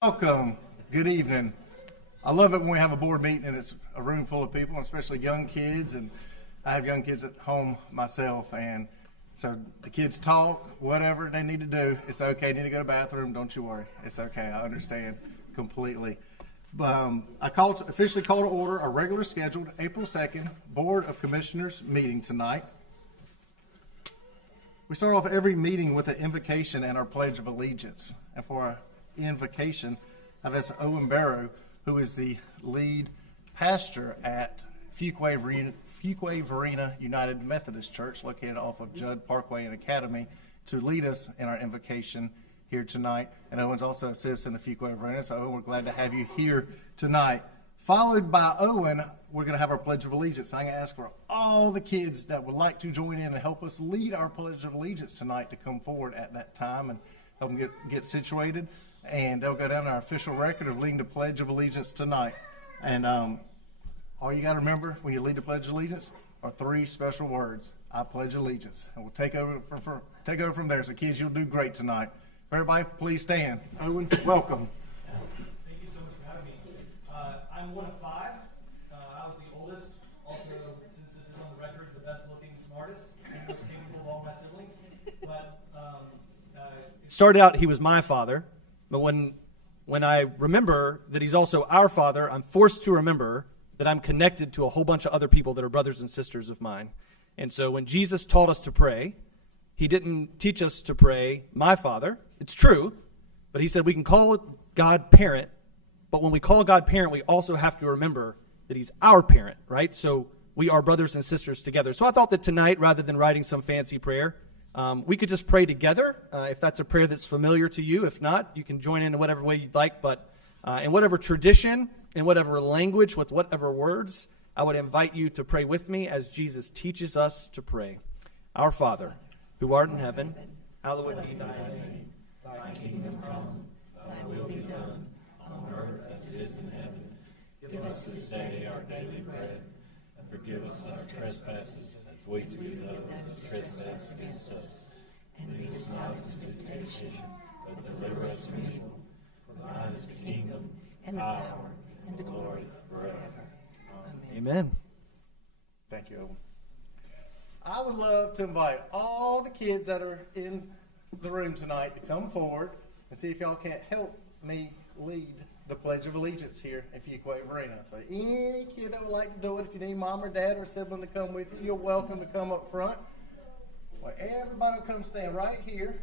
Welcome. Good evening. I love it when we have a board meeting and it's a room full of people, especially young kids. And I have young kids at home myself, and so the kids talk, whatever they need to do. It's okay. Need to go to the bathroom. Don't you worry. It's okay. I understand completely. I officially call to order our regular scheduled April 2nd Board of Commissioners meeting tonight. We start off every meeting with an invocation and our Pledge of Allegiance. And for our invocation, I've asked Owen Barrow, who is the lead pastor at Fuquay-Varina United Methodist Church, located off of Judd Parkway and Academy, to lead us in our invocation here tonight. And Owen's also a citizen of Fuquay-Varina, so Owen, we're glad to have you here tonight. Followed by Owen, we're going to have our Pledge of Allegiance. I'm going to ask for all the kids that would like to join in and help us lead our Pledge of Allegiance tonight to come forward at that time and help them get situated. And they'll go down our official record of leading the Pledge of Allegiance tonight. And all you got to remember when you lead the Pledge of Allegiance are three special words: I pledge allegiance. And we'll take over from there. So kids, you'll do great tonight. Everybody, please stand. Owen, welcome. Thank you so much for having me. I'm one of five. I was the oldest. Also, since this is on the record, the best looking, smartest, and most capable of all my siblings. But it started out, he was my father. But when I remember that he's also our father, I'm forced to remember that I'm connected to a whole bunch of other people that are brothers and sisters of mine. And so when Jesus taught us to pray, he didn't teach us to pray, my Father. It's true, but he said we can call God parent, but when we call God parent, we also have to remember that he's our parent, right? So we are brothers and sisters together. So I thought that tonight, rather than writing some fancy prayer, we could just pray together, if that's a prayer that's familiar to you. If not, you can join in whatever way you'd like, but in whatever tradition, in whatever language, with whatever words, I would invite you to pray with me as Jesus teaches us to pray. Our Father, who art in heaven, hallowed be thy name. Thy kingdom come, thy will be done, on earth as it is in heaven. Give us this day our daily bread, and forgive us our trespasses, as we forgive those who trespass against us. And lead us not into temptation, but deliver us from evil. For thine is the kingdom, and the power, and the glory forever. Amen. Thank you, Owen. I would love to invite all the kids that are in the room tonight to come forward and see if y'all can't help me lead the Pledge of Allegiance here in Fuquay-Varina. So any kid that would like to do it, if you need mom or dad or sibling to come with you, you're welcome to come up front. Well, everybody will come stand right here.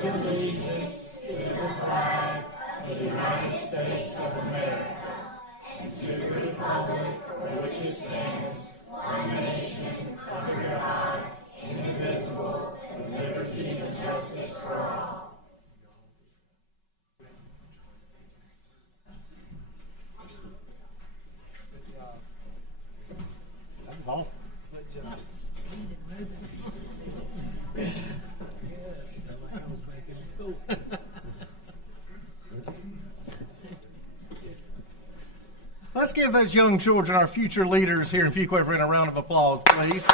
Allegiance to the flag of the United States of America and to the republic for which it stands, one nation, under God, indivisible, with liberty and justice for all. That was awesome. Let's give those young children, our future leaders here in Fuquay-Varina, a round of applause, please.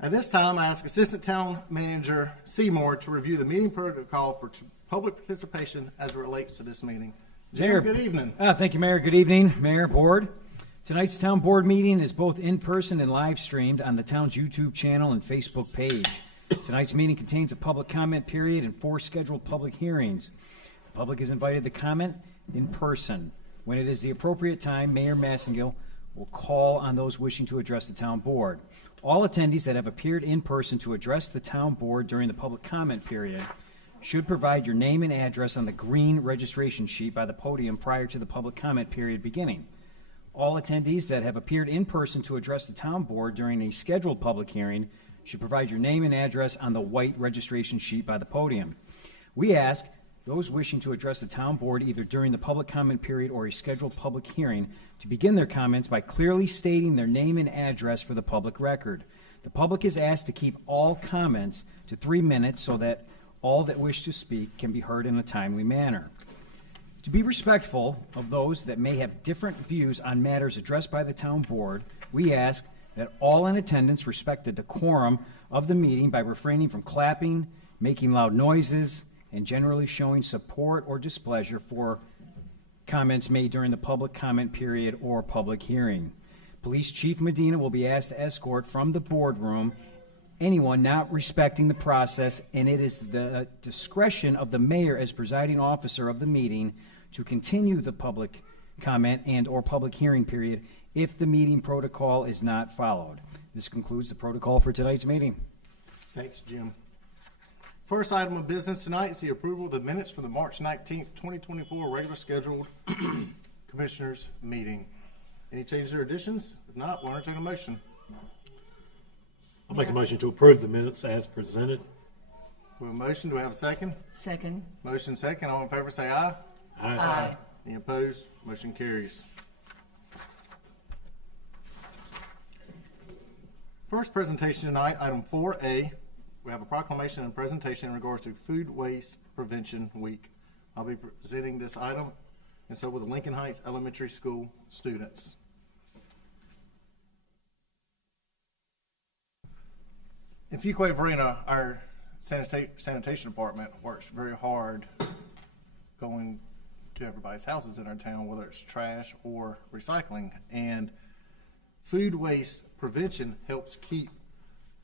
At this time, I ask Assistant Town Manager Seymour to review the meeting protocol for public participation as it relates to this meeting. Jim, Mayor, good evening. Thank you, Mayor. Good evening, Mayor, Board. Tonight's town board meeting is both in person and live streamed on the town's YouTube channel and Facebook page. Tonight's meeting contains a public comment period and 4 scheduled public hearings. The public is invited to comment in person. When it is the appropriate time, Mayor Massengill will call on those wishing to address the town board. All attendees that have appeared in person to address the town board during the public comment period should provide your name and address on the green registration sheet by the podium prior to the public comment period beginning. All attendees that have appeared in person to address the town board during a scheduled public hearing should provide your name and address on the white registration sheet by the podium. We ask those wishing to address the town board either during the public comment period or a scheduled public hearing to begin their comments by clearly stating their name and address for the public record. The public is asked to keep all comments to 3 minutes so that all that wish to speak can be heard in a timely manner. To be respectful of those that may have different views on matters addressed by the town board, we ask that all in attendance respect the decorum of the meeting by refraining from clapping, making loud noises, and generally showing support or displeasure for comments made during the public comment period or public hearing. Police Chief Medina will be asked to escort from the boardroom anyone not respecting the process, and it is the discretion of the mayor as presiding officer of the meeting to continue the public comment and or public hearing period if the meeting protocol is not followed. This concludes the protocol for tonight's meeting. Thanks, Jim. First item of business tonight is the approval of the minutes for the March 19th, 2024 regular scheduled commissioners meeting. Any changes or additions? If not, we'll entertain a motion. I'll make a motion to approve the minutes as presented. We have a motion. Do we have a second? Second. Motion second. All in favor say aye. Aye. Any opposed? Motion carries. First presentation tonight, item 4A. We have a proclamation and presentation in regards to Food Waste Prevention Week. I'll be presenting this item, and so will the Lincoln Heights Elementary School students. In Fuquay-Varina, our sanitation department works very hard going to everybody's houses in our town, whether it's trash or recycling. And food waste prevention helps keep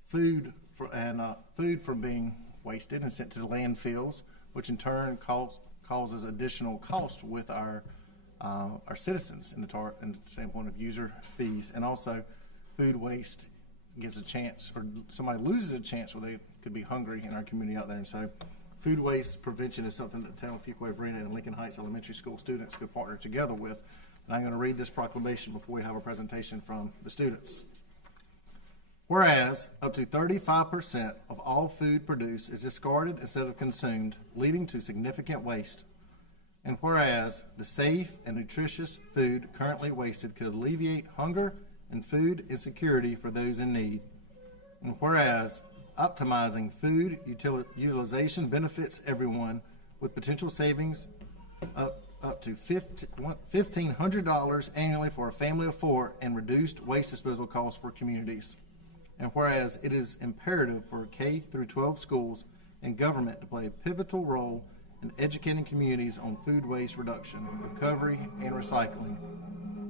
food from being wasted and sent to the landfills, which in turn causes additional cost with our citizens in the standpoint of user fees. And also, food waste gives a chance, or somebody loses a chance where they could be hungry in our community out there. And so food waste prevention is something that the town of Fuquay-Varina and Lincoln Heights Elementary School students could partner together with. And I'm going to read this proclamation before we have a presentation from the students. Whereas up to 35% of all food produced is discarded instead of consumed, leading to significant waste. And whereas the safe and nutritious food currently wasted could alleviate hunger and food insecurity for those in need. And whereas optimizing food utilization benefits everyone with potential savings up to $1,500 annually for a family of 4 and reduced waste disposal costs for communities. And whereas it is imperative for K through 12 schools and government to play a pivotal role in educating communities on food waste reduction, recovery, and recycling.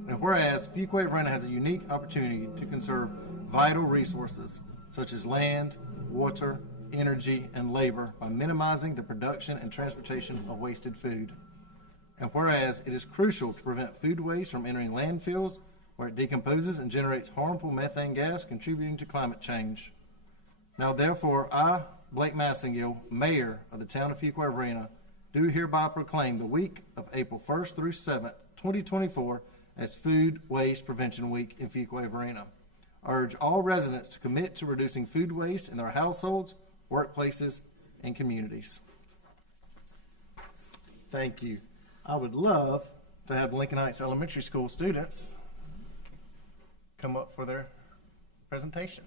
And whereas Fuquay-Varina has a unique opportunity to conserve vital resources such as land, water, energy, and labor by minimizing the production and transportation of wasted food. And whereas it is crucial to prevent food waste from entering landfills where it decomposes and generates harmful methane gas contributing to climate change. Now therefore, I, Blake Massengill, Mayor of the town of Fuquay-Varina, do hereby proclaim the week of April 1st through 7th, 2024 as Food Waste Prevention Week in Fuquay-Varina. I urge all residents to commit to reducing food waste in their households, workplaces, and communities. Thank you. I would love to have Lincoln Heights Elementary School students come up for their presentation.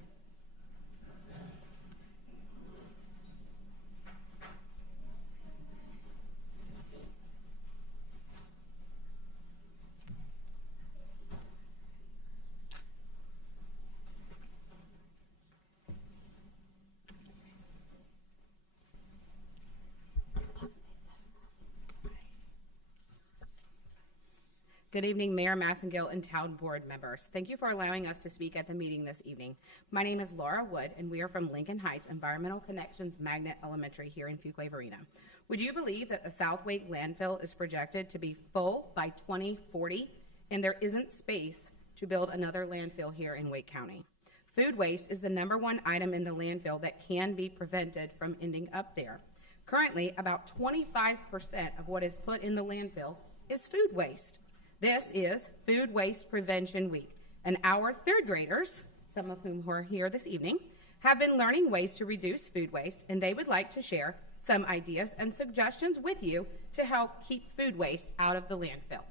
Good evening, Mayor Massengill and Town Board members. Thank you for allowing us to speak at the meeting this evening. My name is Laura Wood, and we are from Lincoln Heights Environmental Connections Magnet Elementary here in Fuquay-Varina. Would you believe that the South Wake landfill is projected to be full by 2040, and there isn't space to build another landfill here in Wake County? Food waste is the #1 item in the landfill that can be prevented from ending up there. Currently, about 25% of what is put in the landfill is food waste. This is Food Waste Prevention Week, and our third graders, some of whom are here this evening, have been learning ways to reduce food waste, and they would like to share some ideas and suggestions with you to help keep food waste out of the landfill.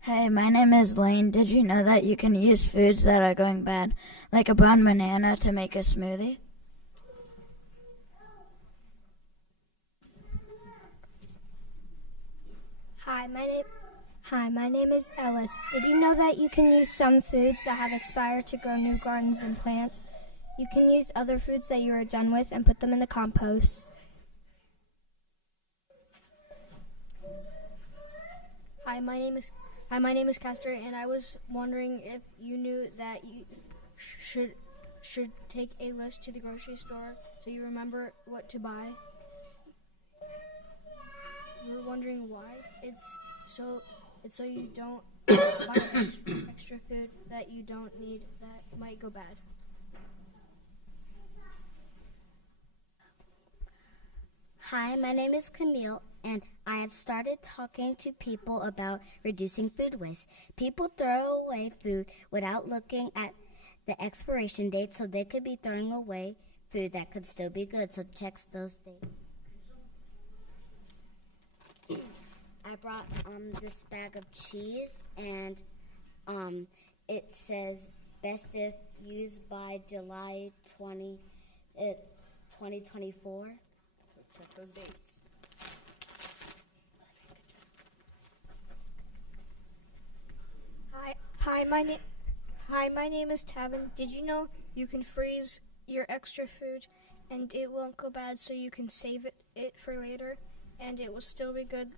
Hey, my name is Lane. Did you know that you can use foods that are going bad, like a burned banana, to make a smoothie? Hi, my name is Ellis. Did you know that you can use some foods that have expired to grow new gardens and plants? You can use other foods that you are done with and put them in the compost. Hi, my name is Castor, and I was wondering if you knew that you should take a list to the grocery store so you remember what to buy. You're wondering why? It's so you don't buy extra food that you don't need that might go bad. Hi, my name is Camille, and I have started talking to people about reducing food waste. People throw away food without looking at the expiration date, so they could be throwing away food that could still be good, so check those things. I brought this bag of cheese, and it says best if used by July 2024. So check those dates. Hi, my name is Tavin. Did you know you can freeze your extra food and it won't go bad, so you can save it for later and it will still be good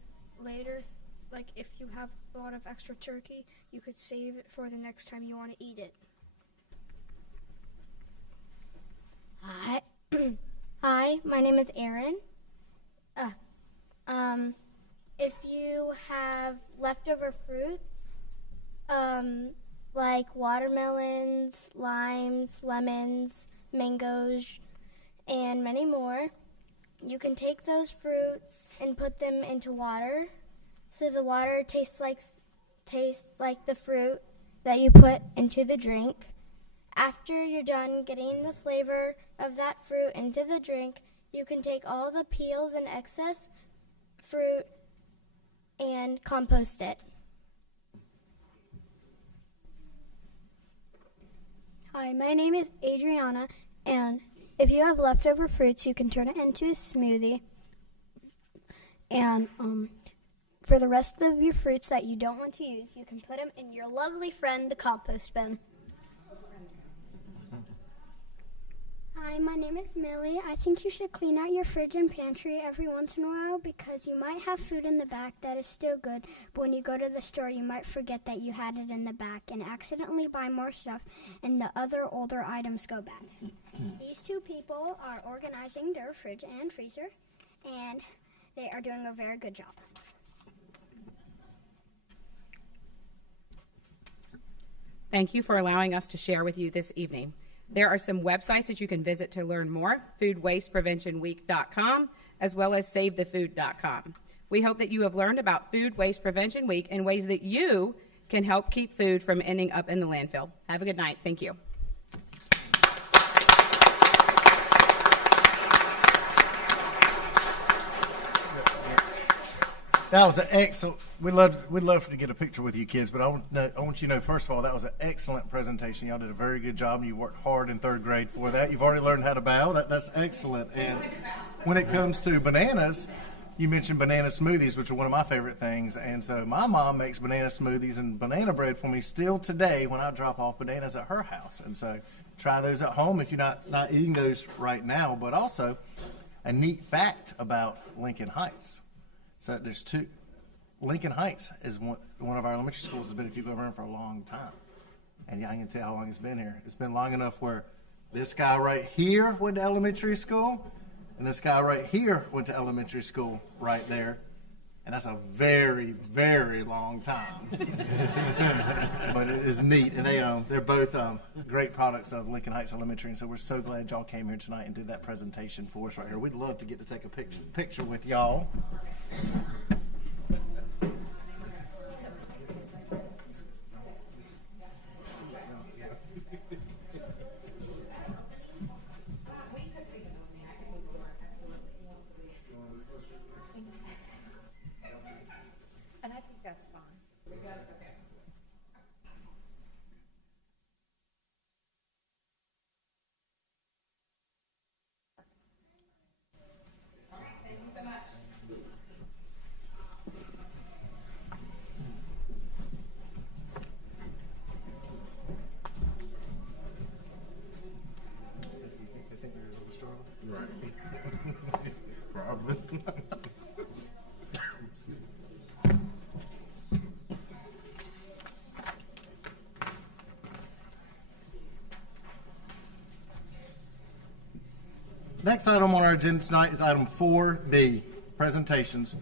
later? Like if you have a lot of extra turkey, you could save it for the next time you want to eat it. Hi, my name is Erin. If you have leftover fruits, like watermelons, limes, lemons, mangoes, and many more, you can take those fruits and put them into water, so the water tastes like the fruit that you put into the drink. After you're done getting the flavor of that fruit into the drink, you can take all the peels and excess fruit and compost it. Hi, my name is Adriana, and if you have leftover fruits, you can turn it into a smoothie. And for the rest of your fruits that you don't want to use, you can put them in your lovely friend, the compost bin. Hi, my name is Millie. I think you should clean out your fridge and pantry every once in a while because you might have food in the back that is still good, but when you go to the store, you might forget that you had it in the back and accidentally buy more stuff, and the other older items go bad. These two people are organizing their fridge and freezer, and they are doing a very good job. Thank you for allowing us to share with you this evening. There are some websites that you can visit to learn more, foodwastepreventionweek.com, as well as savethefood.com. We hope that you have learned about Food Waste Prevention Week and ways that you can help keep food from ending up in the landfill. Have a good night. Thank you. That was an excellent. We'd love to get a picture with you kids, but I want you to know, first of all, that was an excellent presentation. Y'all did a very good job, and you worked hard in third grade for that. You've already learned how to bow. That's excellent. And when it comes to bananas, you mentioned banana smoothies, which are one of my favorite things. And so my mom makes banana smoothies and banana bread for me still today when I drop off bananas at her house. And so try those at home if you're not eating those right now. But also, a neat fact about Lincoln Heights. So there's two. Lincoln Heights is one of our elementary schools has been in Fuquay-Varina for a long time. And yeah, I can tell how long it's been here. It's been long enough where this guy right here went to elementary school, and this guy right here went to elementary school right there. and that's a very, very long time. But it is neat, and they're both great products of Lincoln Heights Elementary, and so we're so glad y'all came here tonight and did that presentation for us right here. We'd love to get to take a picture with y'all. And I think that's fine. Okay. All right, thank you so much. Right. Probably. Next item on our agenda tonight is item 4B, presentations,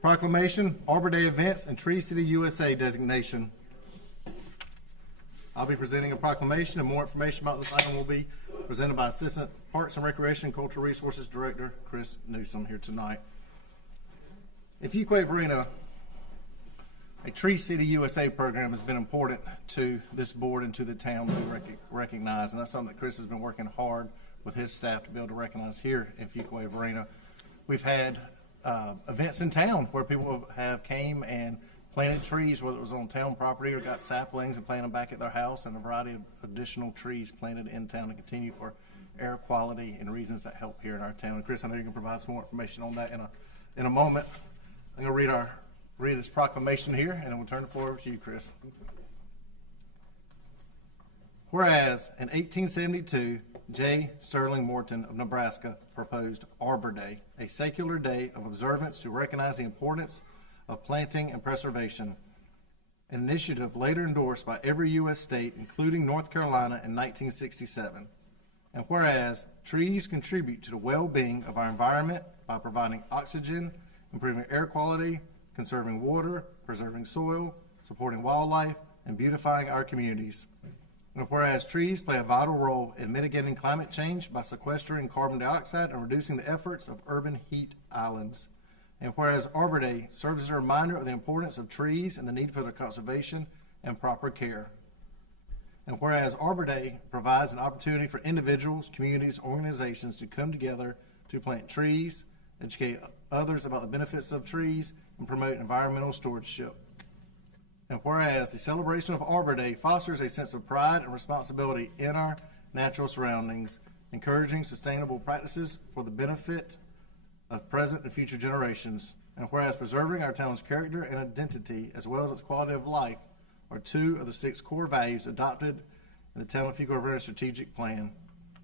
proclamation, Arbor Day events, and Tree City USA designation. I'll be presenting a proclamation, and more information about this item will be presented by Assistant Parks and Recreation and Cultural Resources Director Chris Newsom here tonight. In Fuquay-Varina, a Tree City USA program has been important to this board and to the town to recognize, and that's something that Chris has been working hard with his staff to be able to recognize here in Fuquay-Varina. We've had events in town where people have came and planted trees, whether it was on town property or got saplings and planted them back at their house, and a variety of additional trees planted in town to continue for air quality and reasons that help here in our town. And Chris, I know you can provide some more information on that in a moment. I'm going to read this proclamation here, and then we'll turn the floor over to you, Chris. Whereas in 1872, J. Sterling Morton of Nebraska proposed Arbor Day, a secular day of observance to recognize the importance of planting and preservation, an initiative later endorsed by every U.S. state, including North Carolina in 1967. And whereas trees contribute to the well-being of our environment by providing oxygen, improving air quality, conserving water, preserving soil, supporting wildlife, and beautifying our communities. And whereas trees play a vital role in mitigating climate change by sequestering carbon dioxide and reducing the efforts of urban heat islands. And whereas Arbor Day serves as a reminder of the importance of trees and the need for their conservation and proper care. And whereas Arbor Day provides an opportunity for individuals, communities, organizations to come together to plant trees, educate others about the benefits of trees, and promote environmental stewardship. And whereas the celebration of Arbor Day fosters a sense of pride and responsibility in our natural surroundings, encouraging sustainable practices for the benefit of present and future generations. And whereas preserving our town's character and identity, as well as its quality of life, are two of the 6 core values adopted in the Town of Fuquay-Varina Strategic Plan.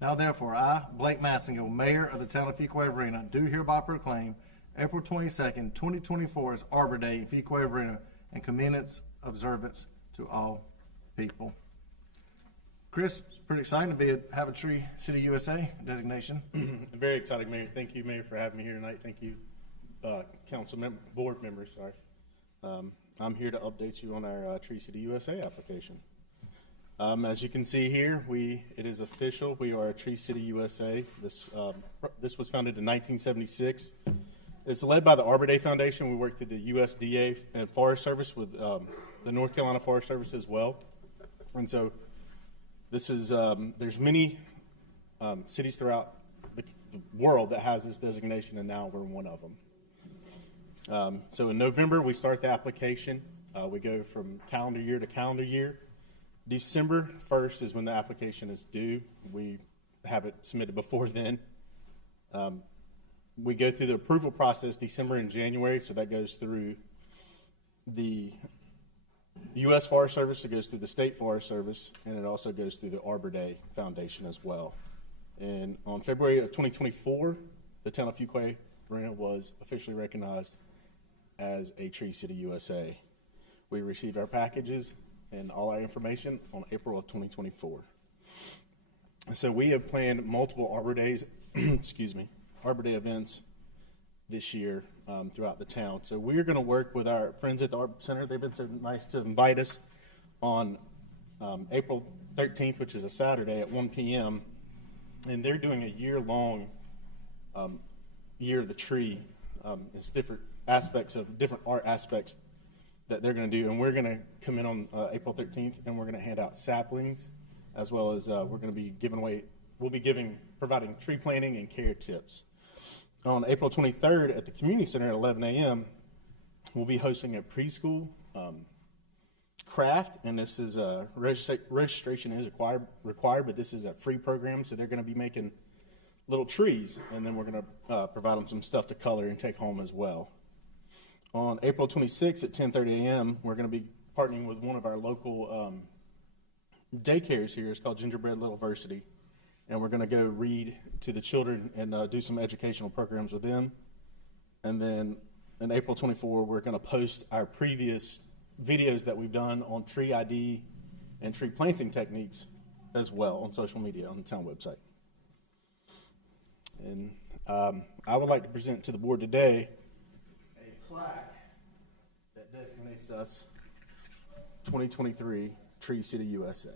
Now therefore, I, Blake Massingill, Mayor of the Town of Fuquay-Varina, do hereby proclaim April 22nd, 2024 as Arbor Day in Fuquay-Varina and commend its observance to all people. Chris, pretty excited to have a Tree City USA designation. Very excited, Mayor. Thank you, Mayor, for having me here tonight. Thank you, board members. Sorry, I'm here to update you on our Tree City USA application. As you can see here, it is official. We are a Tree City USA. This was founded in 1976. It's led by the Arbor Day Foundation. We work through the USDA and Forest Service with the North Carolina Forest Service as well. And so this is, there's many cities throughout the world that has this designation, and now we're one of them. So in November, we start the application. We go from calendar year to calendar year. December 1st is when the application is due. We have it submitted before then. We go through the approval process December and January, so that goes through the U.S. Forest Service, it goes through the State Forest Service, and it also goes through the Arbor Day Foundation as well. And on February of 2024, the Town of Fuquay-Varina was officially recognized as a Tree City USA. We received our packages and all our information on April of 2024. And so we have planned multiple Arbor Days, excuse me, Arbor Day events this year. throughout the town. So we're going to work with our friends at the Art Center. They've been so nice to invite us on April 13th, which is a Saturday at 1 p.m. And they're doing a year-long Year of the Tree. It's different aspects of different art aspects that they're going to do. And we're going to come in on April 13th, and we're going to hand out saplings, as well as we're going to be providing tree planting and care tips. On April 23rd at the Community Center at 11 a.m., we'll be hosting a preschool craft, and this is registration is required, but this is a free program, so they're going to be making little trees, and then we're going to provide them some stuff to color and take home as well. On April 26th at 10:30 a.m., we're going to be partnering with one of our local daycares here. It's called Gingerbread Little Versity, and we're going to go read to the children and do some educational programs with them. And then on April 24, we're going to post our previous videos that we've done on tree ID and tree planting techniques as well on social media on the town website. And I would like to present to the board today a plaque that designates us 2023 Tree City USA.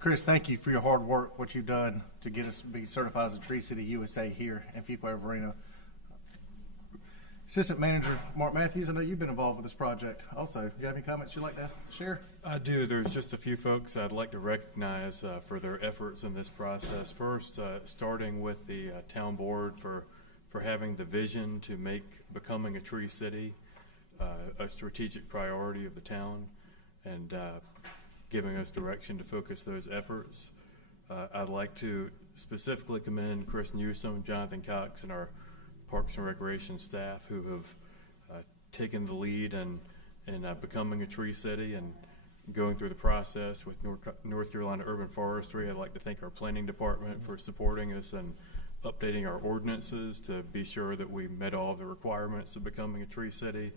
Chris, thank you for your hard work, what you've done to get us to be certified as a Tree City USA here in Fuquay-Varina. Assistant Manager Mark Matthews, I know you've been involved with this project also. Do you have any comments you'd like to share? I do. There's just a few folks I'd like to recognize for their efforts in this process. First, starting with the town board for having the vision to make becoming a Tree City a strategic priority of the town, and giving us direction to focus those efforts. I'd like to specifically commend Chris Newsom, Jonathan Cox, and our Parks and Recreation staff who have taken the lead in becoming a Tree City and going through the process with North Carolina Urban Forestry. I'd like to thank our planning department for supporting us and updating our ordinances to be sure that we met all of the requirements of becoming a Tree City.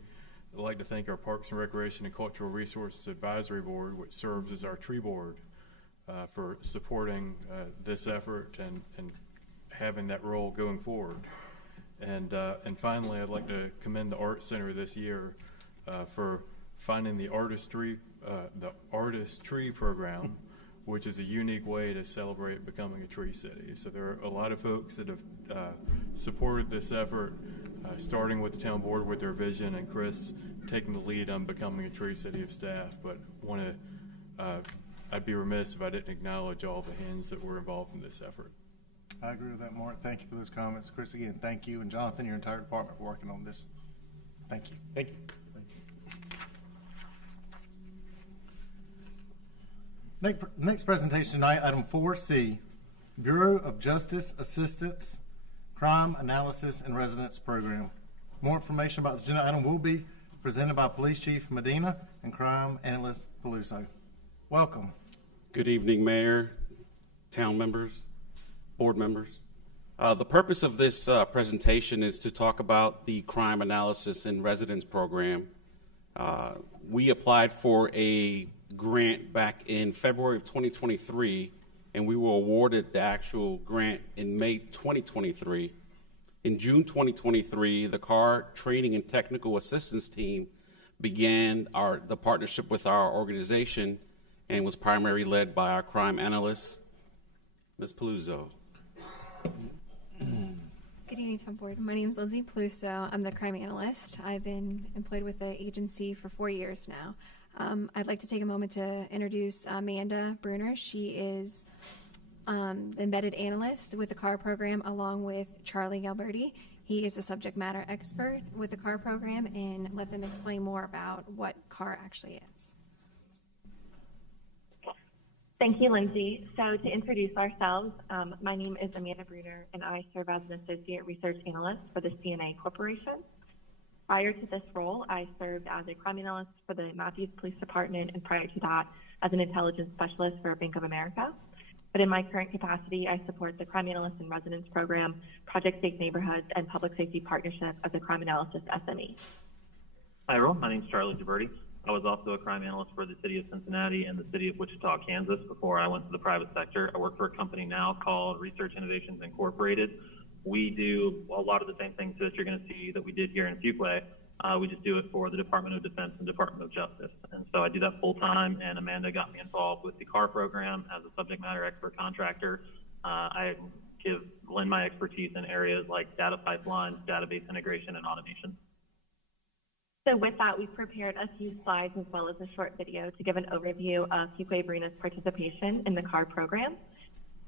I'd like to thank our Parks and Recreation and Cultural Resources Advisory Board, which serves as our tree board, for supporting this effort and having that role going forward. And finally, I'd like to commend the Art Center this year for finding the Artist Tree program, which is a unique way to celebrate becoming a Tree City. So there are a lot of folks that have supported this effort, starting with the town board with their vision, and Chris taking the lead on becoming a Tree City of staff. But I'd be remiss if I didn't acknowledge all the hands that were involved in this effort. I agree with that, Mark. Thank you for those comments. Chris, again, thank you. And Jonathan, your entire department for working on this. Thank you. Thank you. Next presentation tonight, item 4C, Bureau of Justice Assistance, Crime Analysis and Residence Program. More information about the agenda item will be presented by Police Chief Medina and Crime Analyst Peluso. Welcome. Good evening, Mayor, town members, board members. The purpose of this presentation is to talk about the Crime Analysis and Residence Program. We applied for a grant back in February of 2023, and we were awarded the actual grant in May 2023. In June 2023, the CAR Training and Technical Assistance Team began the partnership with our organization and was primarily led by our crime analyst, Ms. Peluso. Good evening, town board. My name is Lizzie Peluso. I'm the crime analyst. I've been employed with the agency for 4 years now. I'd like to take a moment to introduce Amanda Bruner. She is the embedded analyst with the CAR program, along with Charlie Galberti. He is a subject matter expert with the CAR program, and let them explain more about what CAR actually is. Thank you, Lindsay. So to introduce ourselves, my name is Amanda Bruner, and I serve as an associate research analyst for the CNA Corporation. Prior to this role, I served as a crime analyst for the Matthews Police Department, and prior to that, as an intelligence specialist for Bank of America. But in my current capacity, I support the Crime Analyst and Residence Program, Project Safe Neighborhoods, and Public Safety Partnership as a crime analysis SME. Hi, everyone. My name is Charlie Galberti. I was also a crime analyst for the city of Cincinnati and the city of Wichita, Kansas before I went to the private sector. I work for a company now called Research Innovations Incorporated. We do a lot of the same things that you're going to see that we did here in Fuquay. We just do it for the Department of Defense and Department of Justice. And so I do that full time, and Amanda got me involved with the CAR program as a subject matter expert contractor. I lend my expertise in areas like data pipelines, database integration, and automation. So with that, we've prepared a few slides as well as a short video to give an overview of Fuquay-Varina's participation in the CAR program.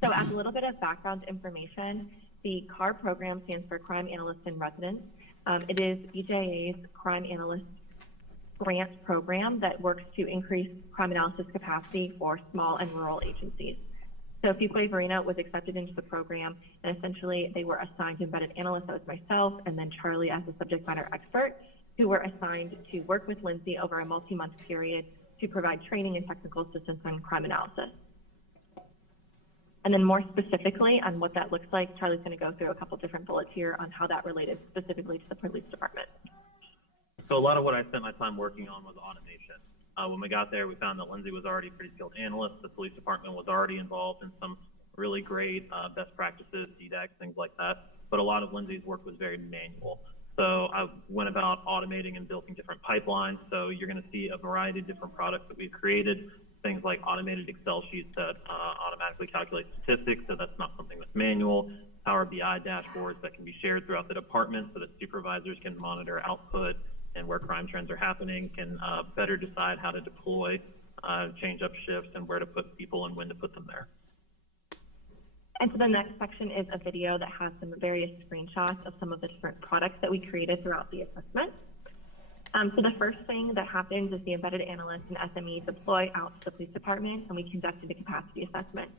So as a little bit of background information, the CAR program stands for Crime Analyst in Residence. It is BJA's crime analyst grant program that works to increase crime analysis capacity for small and rural agencies. So Fuquay-Varina was accepted into the program, and essentially they were assigned embedded analysts, that was myself, and then Charlie as a subject matter expert, who were assigned to work with Lindsay over a multi-month period to provide training and technical assistance on crime analysis. And then more specifically on what that looks like, Charlie's going to go through a couple different bullets here on how that related specifically to the police department. So a lot of what I spent my time working on was automation. When we got there, we found that Lindsay was already a pretty skilled analyst. The police department was already involved in some really great best practices, DDACs, things like that. But a lot of Lindsay's work was very manual. So I went about automating and building different pipelines. So you're going to see a variety of different products that we've created, things like automated Excel sheets that automatically calculate statistics, so that's not something that's manual, Power BI dashboards that can be shared throughout the department so that supervisors can monitor output and where crime trends are happening, can better decide how to deploy, change up shifts, and where to put people and when to put them there. And so the next section is a video that has some various screenshots of some of the different products that we created throughout the assessment. So the first thing that happens is the embedded analysts and SMEs deploy out to the police department, and we conducted a capacity assessment.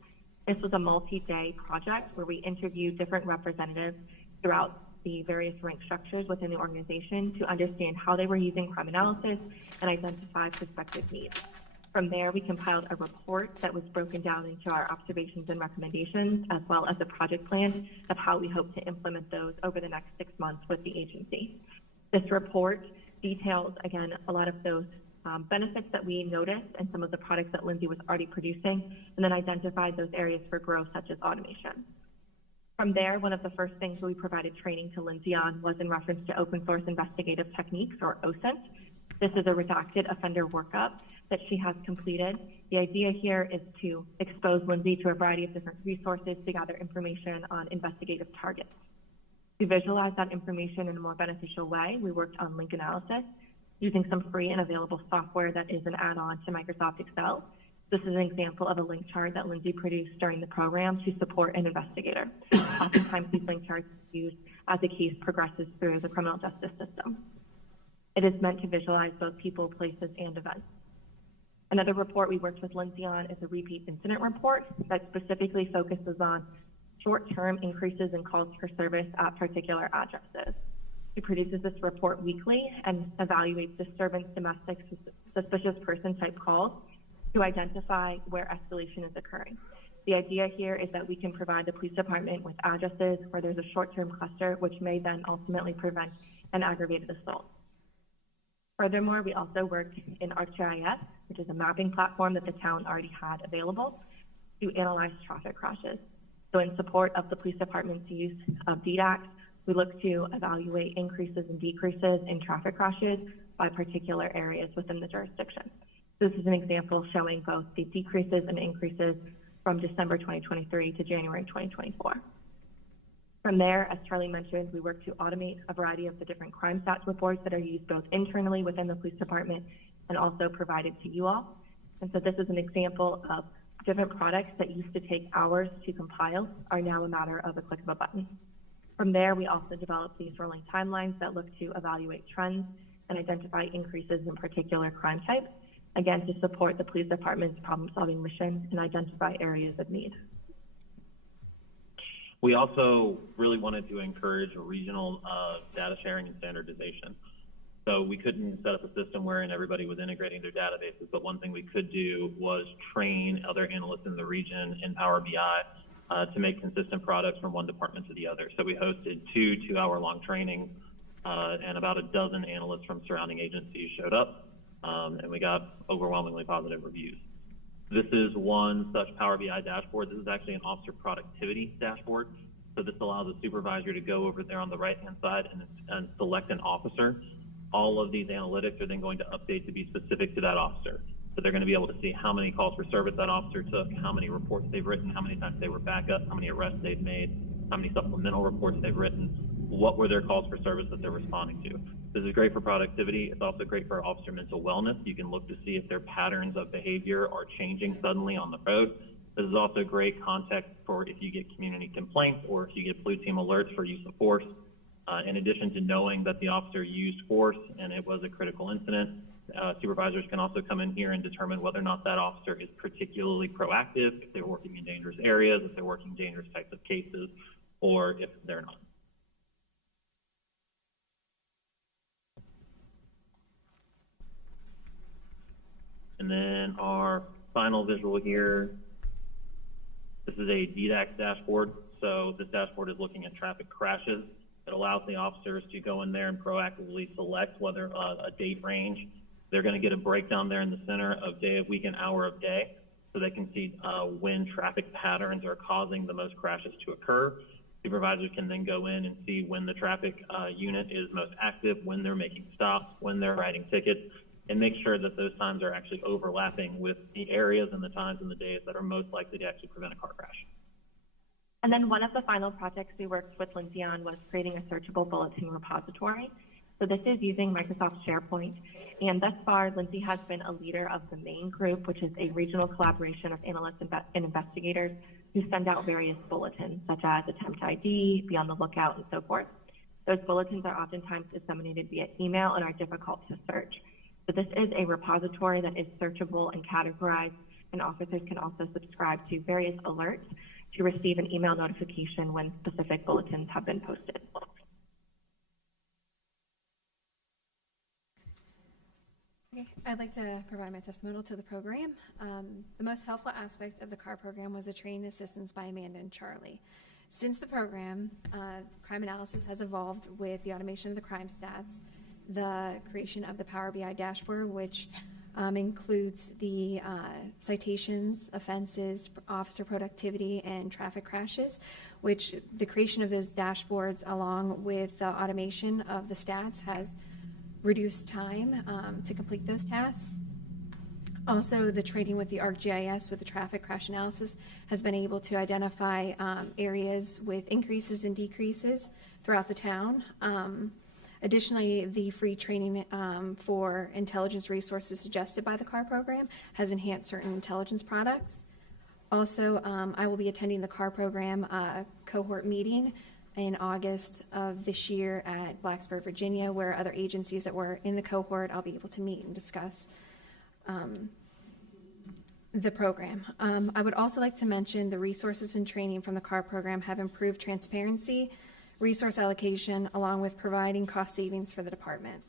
This was a multi-day project where we interviewed different representatives throughout the various rank structures within the organization to understand how they were using crime analysis and identify prospective needs. From there, we compiled a report that was broken down into our observations and recommendations, as well as a project plan of how we hope to implement those over the next 6 months with the agency. This report details, again, a lot of those benefits that we noticed and some of the products that Lindsay was already producing, and then identified those areas for growth, such as automation. From there, one of the first things we provided training to Lindsay on was in reference to open source investigative techniques, or OSINT. This is a redacted offender workup that she has completed. The idea here is to expose Lindsay to a variety of different resources to gather information on investigative targets. To visualize that information in a more beneficial way, we worked on link analysis using some free and available software that is an add-on to Microsoft Excel. This is an example of a link chart that Lindsay produced during the program to support an investigator. Oftentimes, these link charts are used as a case progresses through the criminal justice system. It is meant to visualize both people, places, and events. Another report we worked with Lindsay on is a repeat incident report that specifically focuses on short-term increases in calls for service at particular addresses. She produces this report weekly and evaluates disturbance, domestic, suspicious person type calls to identify where escalation is occurring. The idea here is that we can provide the police department with addresses where there's a short-term cluster, which may then ultimately prevent an aggravated assault. Furthermore, we also worked in ArcGIS, which is a mapping platform that the town already had available, to analyze traffic crashes. So in support of the police department's use of DDACs, we look to evaluate increases and decreases in traffic crashes by particular areas within the jurisdiction. This is an example showing both the decreases and increases from December 2023 to January 2024. From there, as Charlie mentioned, we work to automate a variety of the different crime stats reports that are used both internally within the police department and also provided to you all. And so this is an example of different products that used to take hours to compile are now a matter of a click of a button. From there, we also developed these rolling timelines that look to evaluate trends and identify increases in particular crime types, again, to support the police department's problem-solving mission and identify areas of need. We also really wanted to encourage a regional data sharing and standardization. So we couldn't set up a system wherein everybody was integrating their databases, but one thing we could do was train other analysts in the region in Power BI to make consistent products from one department to the other. So we hosted two 2-hour-long trainings, and about a dozen analysts from surrounding agencies showed up. and we got overwhelmingly positive reviews. This is one such Power BI dashboard. This is actually an officer productivity dashboard. So this allows a supervisor to go over there on the right-hand side and select an officer. All of these analytics are then going to update to be specific to that officer. So they're going to be able to see how many calls for service that officer took, how many reports they've written, how many times they were back up, how many arrests they've made, how many supplemental reports they've written, what were their calls for service that they're responding to. This is great for productivity. It's also great for officer mental wellness. You can look to see if their patterns of behavior are changing suddenly on the road. This is also great context for if you get community complaints or if you get blue team alerts for use of force. In addition to knowing that the officer used force and it was a critical incident, supervisors can also come in here and determine whether or not that officer is particularly proactive, if they're working in dangerous areas, if they're working dangerous types of cases, or if they're not. And then our final visual here, this is a DDAX dashboard. So this dashboard is looking at traffic crashes. It allows the officers to go in there and proactively select whether a date range. They're going to get a breakdown there in the center of day of week and hour of day, so they can see when traffic patterns are causing the most crashes to occur. Supervisors can then go in and see when the traffic unit is most active, when they're making stops, when they're writing tickets, and make sure that those times are actually overlapping with the areas and the times and the days that are most likely to actually prevent a car crash. And then one of the final projects we worked with Lindsay on was creating a searchable bulletin repository. So this is using Microsoft SharePoint. And thus far, Lindsay has been a leader of the main group, which is a regional collaboration of analysts and investigators who send out various bulletins, such as attempt ID, be on the lookout, and so forth. Those bulletins are oftentimes disseminated via email and are difficult to search. So this is a repository that is searchable and categorized, and officers can also subscribe to various alerts to receive an email notification when specific bulletins have been posted. Okay, I'd like to provide my testimonial to the program. The most helpful aspect of the CAR program was the training assistance by Amanda and Charlie. Since the program, crime analysis has evolved with the automation of the crime stats, the creation of the Power BI dashboard, which includes the citations, offenses, officer productivity, and traffic crashes, which the creation of those dashboards along with the automation of the stats has reduced time to complete those tasks. Also, the training with the ArcGIS with the traffic crash analysis has been able to identify areas with increases and decreases throughout the town. Additionally, the free training for intelligence resources suggested by the CAR program has enhanced certain intelligence products. Also, I will be attending the CAR program cohort meeting in August of this year at Blacksburg, Virginia, where other agencies that were in the cohort, I'll be able to meet and discuss the program. I would also like to mention the resources and training from the CAR program have improved transparency, resource allocation, along with providing cost savings for the department.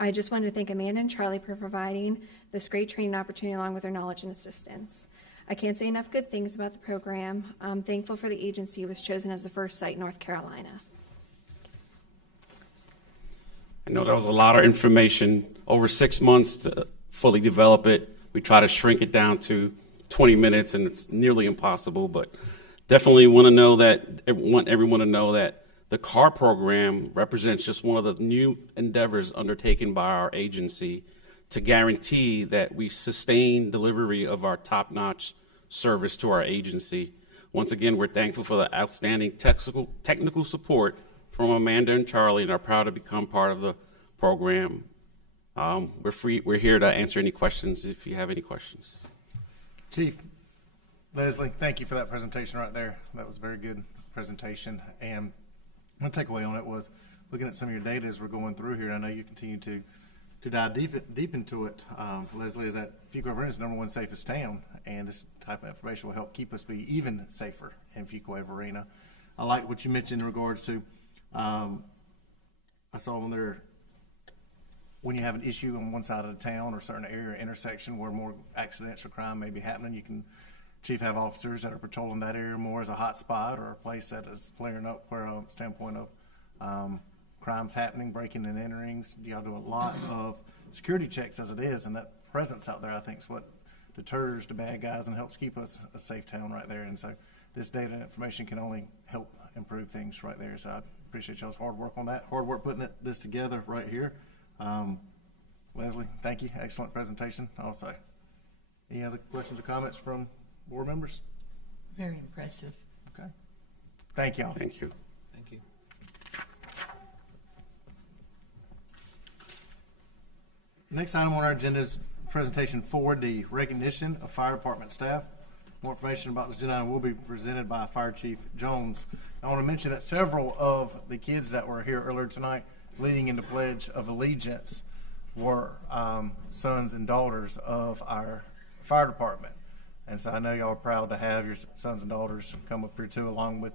I just wanted to thank Amanda and Charlie for providing this great training opportunity along with their knowledge and assistance. I can't say enough good things about the program. I'm thankful for the agency was chosen as the first site in North Carolina. I know that was a lot of information, over 6 months to fully develop it. We try to shrink it down to 20 minutes and it's nearly impossible, but definitely want everyone to know that the CAR program represents just one of the new endeavors undertaken by our agency to guarantee that we sustain delivery of our top-notch service to our agency. Once again, we're thankful for the outstanding technical support from Amanda and Charlie and are proud to become part of the program. We're here to answer any questions if you have any questions. Chief Leslie, thank you for that presentation right there. That was a very good presentation. And my takeaway on it was looking at some of your data as we're going through here. I know you continue to dive deep into it. Leslie, is that Fuquay-Varina is the #1 safest town, and this type of information will help keep us be even safer in Fuquay-Varina. I like what you mentioned in regards to, I saw on there, when you have an issue on one side of the town or a certain area or intersection where more accidents or crime may be happening, you can, Chief, have officers that are patrolling that area more as a hot spot or a place that is flaring up where standpoint of crimes happening, breaking and enterings. Y'all do a lot of security checks as it is, and that presence out there, I think, is what deters the bad guys and helps keep us a safe town right there. And so this data and information can only help improve things right there. So I appreciate y'all's hard work on that, hard work putting this together right here. Leslie, thank you. Excellent presentation also. Any other questions or comments from board members? Very impressive. Okay. Thank y'all. Thank you. Thank you. Next item on our agenda is presentation 4D, recognition of fire department staff. More information about this agenda item will be presented by Fire Chief Jones. I want to mention that several of the kids that were here earlier tonight leading in the Pledge of Allegiance were sons and daughters of our fire department. And so I know y'all are proud to have your sons and daughters come up here too, along with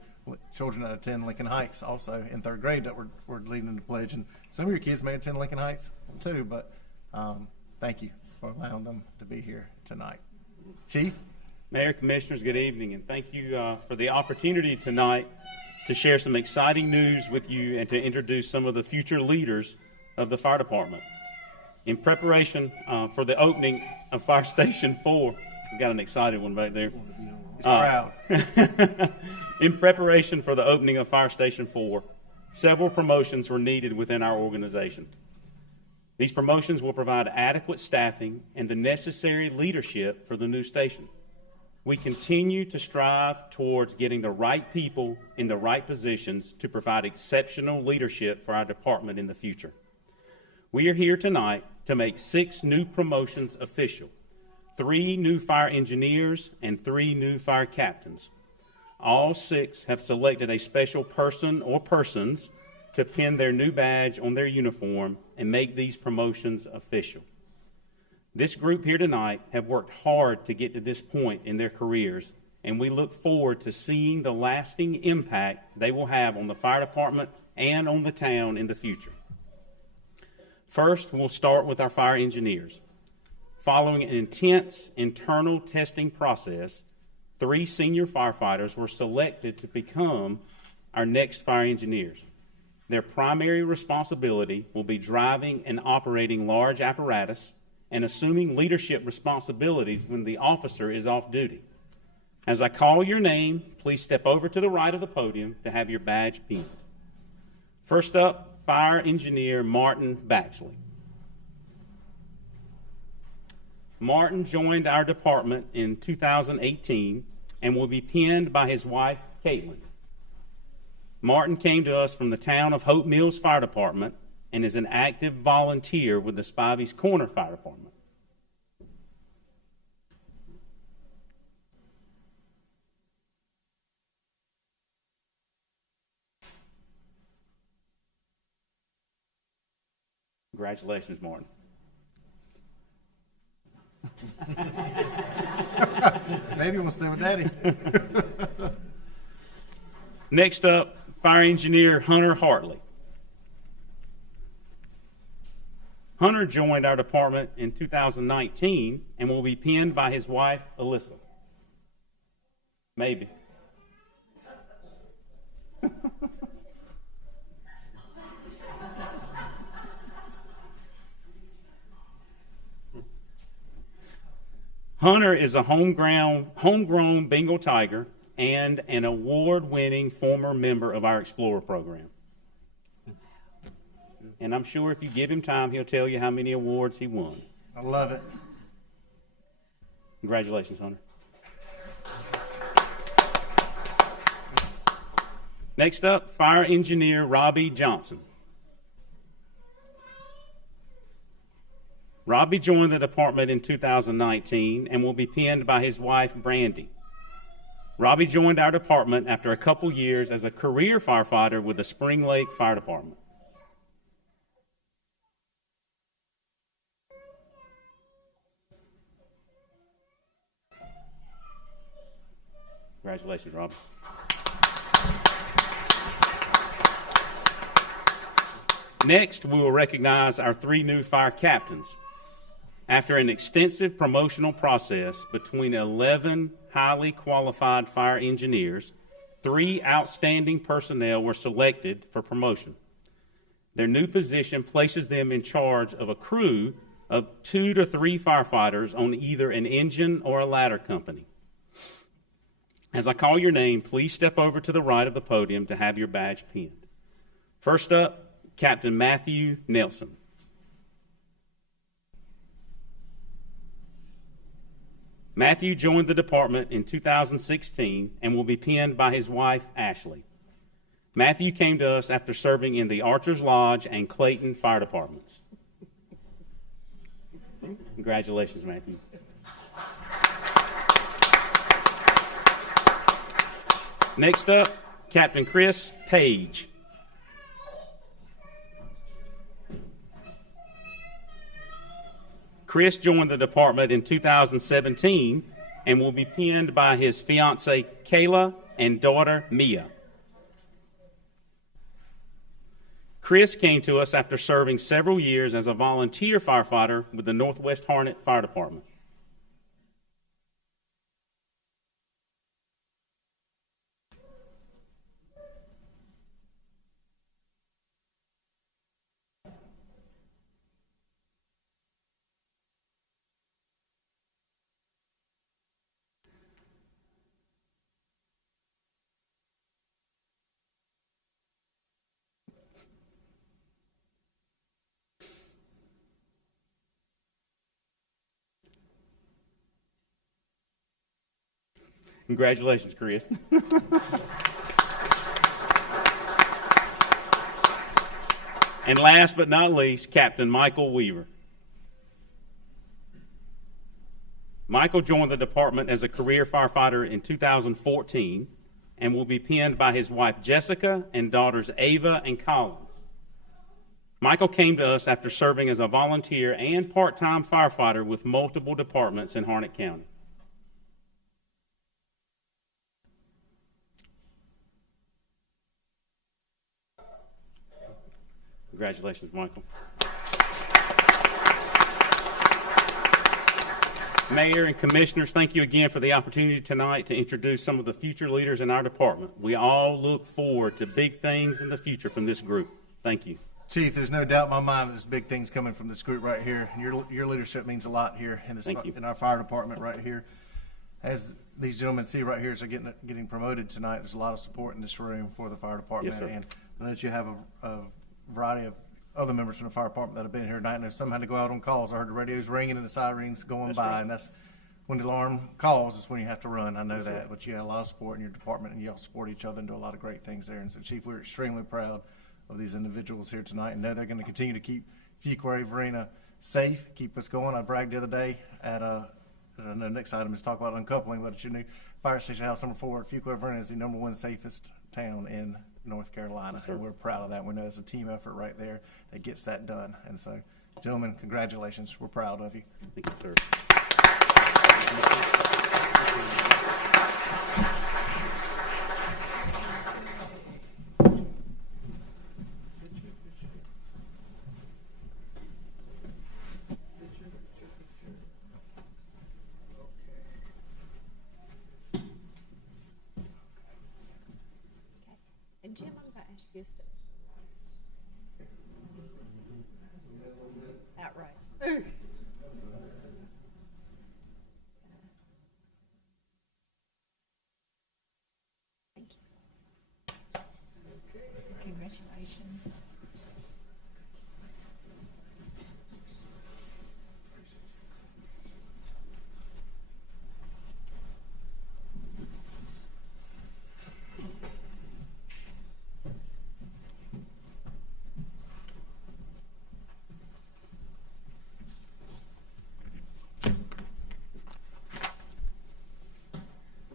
children that attend Lincoln Heights also in third grade that were leading the pledge. And some of your kids may attend Lincoln Heights too, but thank you for allowing them to be here tonight. Chief? Mayor, Commissioners, good evening, and thank you for the opportunity tonight to share some exciting news with you and to introduce some of the future leaders of the fire department. In preparation for the opening of Fire Station 4, we got an excited one right there. He's proud. In preparation for the opening of Fire Station 4, several promotions were needed within our organization. These promotions will provide adequate staffing and the necessary leadership for the new station. We continue to strive towards getting the right people in the right positions to provide exceptional leadership for our department in the future. We are here tonight to make 6 new promotions official, 3 new fire engineers and 3 new fire captains. All 6 have selected a special person or persons to pin their new badge on their uniform and make these promotions official. This group here tonight have worked hard to get to this point in their careers, and we look forward to seeing the lasting impact they will have on the fire department and on the town in the future. First, we'll start with our fire engineers. Following an intense internal testing process, 3 senior firefighters were selected to become our next fire engineers. Their primary responsibility will be driving and operating large apparatus and assuming leadership responsibilities when the officer is off duty. As I call your name, please step over to the right of the podium to have your badge pinned. First up, Fire Engineer Martin Baxley. Martin joined our department in 2018 and will be pinned by his wife, Caitlin. Martin came to us from the town of Hope Mills Fire Department and is an active volunteer with the Spivey's Corner Fire Department. Congratulations, Martin. Maybe we'll stay with Daddy. Next up, Fire Engineer Hunter Hartley. Hunter joined our department in 2019 and will be pinned by his wife, Alyssa. Maybe. Hunter is a homegrown Bengal Tiger and an award-winning former member of our Explorer program. And I'm sure if you give him time, he'll tell you how many awards he won. I love it. Congratulations, Hunter. Next up, Fire Engineer Robbie Johnson. Robbie joined the department in 2019 and will be pinned by his wife, Brandy. Robbie joined our department after a couple years as a career firefighter with the Spring Lake Fire Department. Congratulations, Rob. Next, we will recognize our 3 new fire captains. After an extensive promotional process between 11 highly qualified fire engineers, 3 outstanding personnel were selected for promotion. Their new position places them in charge of a crew of 2 to 3 firefighters on either an engine or a ladder company. As I call your name, please step over to the right of the podium to have your badge pinned. First up, Captain Matthew Nelson. Matthew joined the department in 2016 and will be pinned by his wife, Ashley. Matthew came to us after serving in the Archers Lodge and Clayton Fire Departments. Congratulations, Matthew. Next up, Captain Chris Page. Chris joined the department in 2017 and will be pinned by his fiancée, Kayla, and daughter, Mia. Chris came to us after serving several years as a volunteer firefighter with the Northwest Harnett Fire Department. Congratulations, Chris. And last but not least, Captain Michael Weaver. Michael joined the department as a career firefighter in 2014 and will be pinned by his wife, Jessica, and daughters, Ava and Collins. Michael came to us after serving as a volunteer and part-time firefighter with multiple departments in Harnett County. Congratulations, Michael. Mayor and Commissioners, thank you again for the opportunity tonight to introduce some of the future leaders in our department. We all look forward to big things in the future from this group. Thank you. Chief, there's no doubt in my mind there's big things coming from this group right here. Your leadership means a lot here in our fire department right here. As these gentlemen see right here, as they're getting promoted tonight, there's a lot of support in this room for the fire department. Yes, sir. And I know that you have a variety of other members from the fire department that have been here tonight, and some had to go out on calls. I heard the radios ringing and the sirens going by, right. And that's when the alarm calls is when you have to run. I know that, right. But you had a lot of support in your department, and you all support each other and do a lot of great things there. And so, Chief, we're extremely proud of these individuals here tonight, and know they're going to continue to keep Fuquay-Varina safe, keep us going. I bragged the other day at I know next item is talk about uncoupling, but it's your new fire station house number 4 at Fuquay-Varina is the #1 safest town in North Carolina, and we're proud of that. We know it's a team effort right there that gets that done. And so, gentlemen, congratulations. We're proud of you. Thank you, sir. And Jim, I'm going to ask you to. That right. Ooh. Thank you. Congratulations.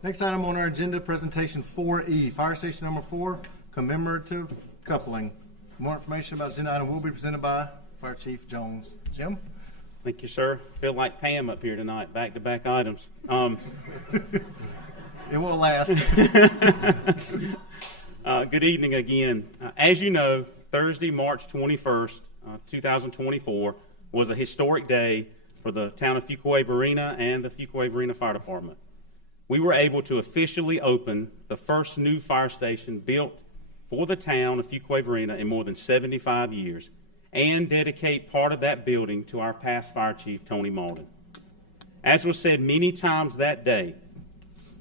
Next item on our agenda, presentation 4E, fire station number 4, commemorative coupling. More information about agenda item will be presented by Fire Chief Jones. Jim? Thank you, sir. Feel like Pam up here tonight, back-to-back items. It won't last. Good evening again. As you know, Thursday, March 21st, 2024, was a historic day for the town of Fuquay-Varina and the Fuquay-Varina Fire Department. We were able to officially open the first new fire station built for the town of Fuquay-Varina in more than 75 years and dedicate part of that building to our past fire chief, Tony Malden. As was said many times that day,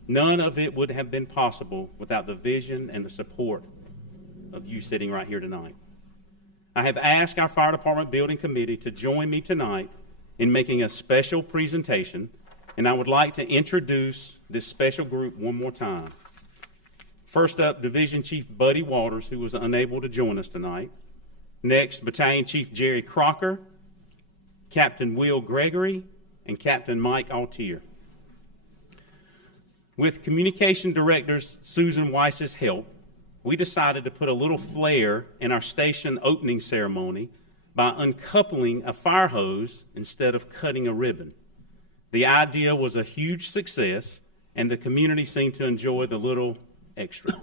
none of it would have been possible without the vision and the support of you sitting right here tonight. I have asked our fire department building committee to join me tonight in making a special presentation, and I would like to introduce this special group one more time. First up, Division Chief Buddy Waters, who was unable to join us tonight. Next, Battalion Chief Jerry Crocker, Captain Will Gregory, and Captain Mike Altier. With Communication Director Susan Weiss's help, we decided to put a little flair in our station opening ceremony by uncoupling a fire hose instead of cutting a ribbon. The idea was a huge success, and the community seemed to enjoy the little extra.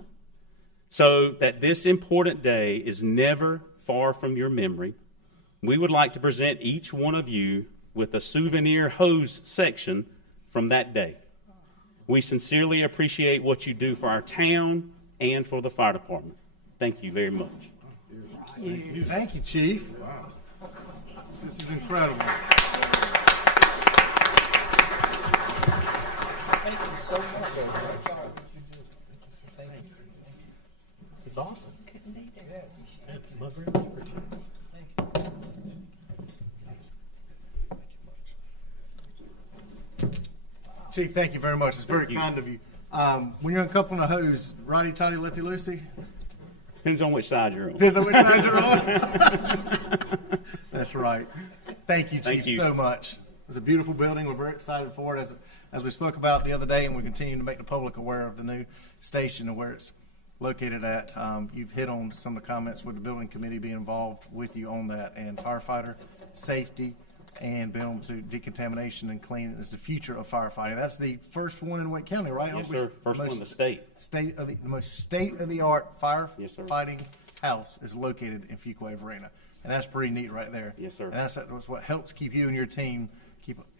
So that this important day is never far from your memory, we would like to present each one of you with a souvenir hose section from that day. We sincerely appreciate what you do for our town and for the fire department. Thank you very much. Thank you. Thank you, Chief. Wow. This is incredible. Thank you so much. This is awesome. Yes. Thank you. Chief, thank you very much. It's very kind of you. When you're uncoupling a hose, righty tighty, lefty loosey? Depends on which side you're on. Depends on which side you're on. That's right. Thank you, Chief, Thank you. so much. It was a beautiful building. We're very excited for it, as we spoke about the other day, and we continue to make the public aware of the new station and where it's located at. You've hit on some of the comments with the building committee being involved with you on that, and firefighter safety and being able to decontamination and clean is the future of firefighting. That's the first one in Wake County, right? Yes, sir. First one in the state. The most state-of-the-art firefighting house is located in Fuquay-Varina, and that's pretty neat right there. Yes, sir. And that's what helps keep you and your team,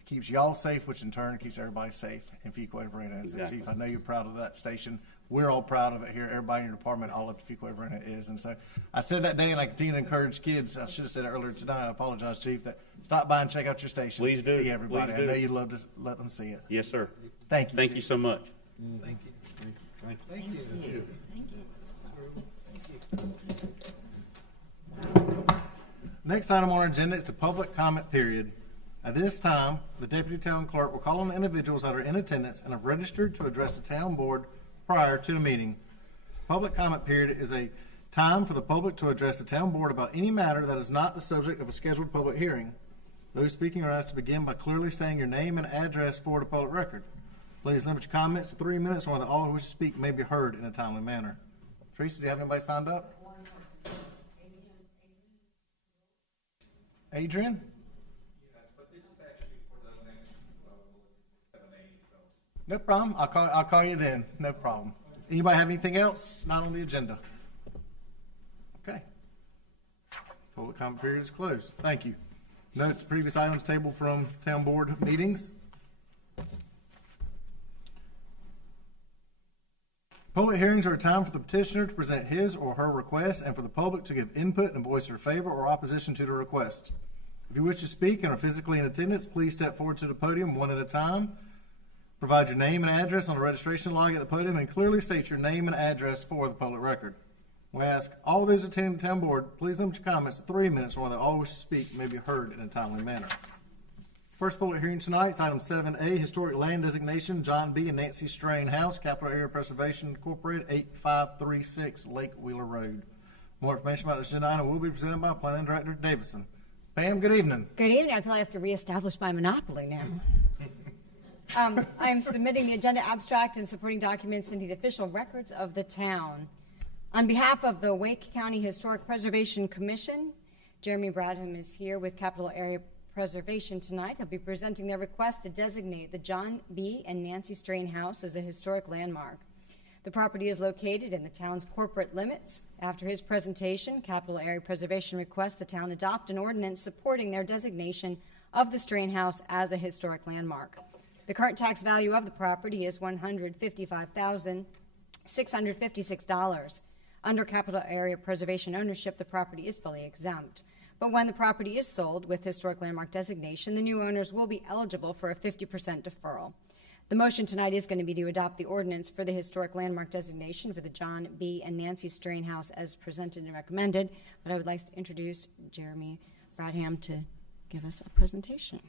keeps y'all safe, which in turn keeps everybody safe in Fuquay-Varina. Exactly. Chief, I know you're proud of that station. We're all proud of it here. Everybody in your department, all up to Fuquay-Varina is. And so I said that day, and I continue to encourage kids. I should have said it earlier tonight. I apologize, Chief, that stop by and check out your station. Please do. See everybody. Please do. I know you'd love to let them see it. Yes, sir. Thank you. Thank Chief. you so much. Thank you. Thank you. Thank you. Next item on our agenda is the public comment period. At this time, the deputy town clerk will call on the individuals that are in attendance and have registered to address the town board prior to the meeting. Public comment period is a time for the public to address the town board about any matter that is not the subject of a scheduled public hearing. Those speaking are asked to begin by clearly saying your name and address for the public record. Please limit your comments to 3 minutes, or that all who wish to speak may be heard in a timely manner. Teresa, do you have anybody signed up? Adrian? No problem. I'll call you then. No problem. Anybody have anything else not on the agenda? Okay. Public comment period is closed. Thank you. Note the previous items tabled from town board meetings. Public hearings are a time for the petitioner to present his or her request and for the public to give input and voice their favor or opposition to the request. If you wish to speak and are physically in attendance, please step forward to the podium one at a time. Provide your name and address on the registration log at the podium and clearly state your name and address for the public record. We ask all those attending the town board, please limit your comments to 3 minutes or that all who wish to speak may be heard in a timely manner. First public hearing tonight is item 7A, Historic Land Designation, John B. and Nancy Strain House, Capital Area Preservation Incorporated, 8536 Lake Wheeler Road. More information about this agenda item will be presented by Planning Director Davison. Pam, good evening. Good evening. I feel like I have to reestablish my monopoly now. I'm submitting the agenda abstract and supporting documents into the official records of the town. On behalf of the Wake County Historic Preservation Commission, Jeremy Bradham is here with Capital Area Preservation tonight. He'll be presenting their request to designate the John B. and Nancy Strain House as a historic landmark. The property is located in the town's corporate limits. After his presentation, Capital Area Preservation requests the town adopt an ordinance supporting their designation of the Strain House as a historic landmark. The current tax value of the property is $155,656. Under capital area preservation ownership, the property is fully exempt. But when the property is sold with historic landmark designation, the new owners will be eligible for a 50% deferral. The motion tonight is going to be to adopt the ordinance for the historic landmark designation for the John B. and Nancy Strain House as presented and recommended. But I would like to introduce Jeremy Bradham to give us a presentation.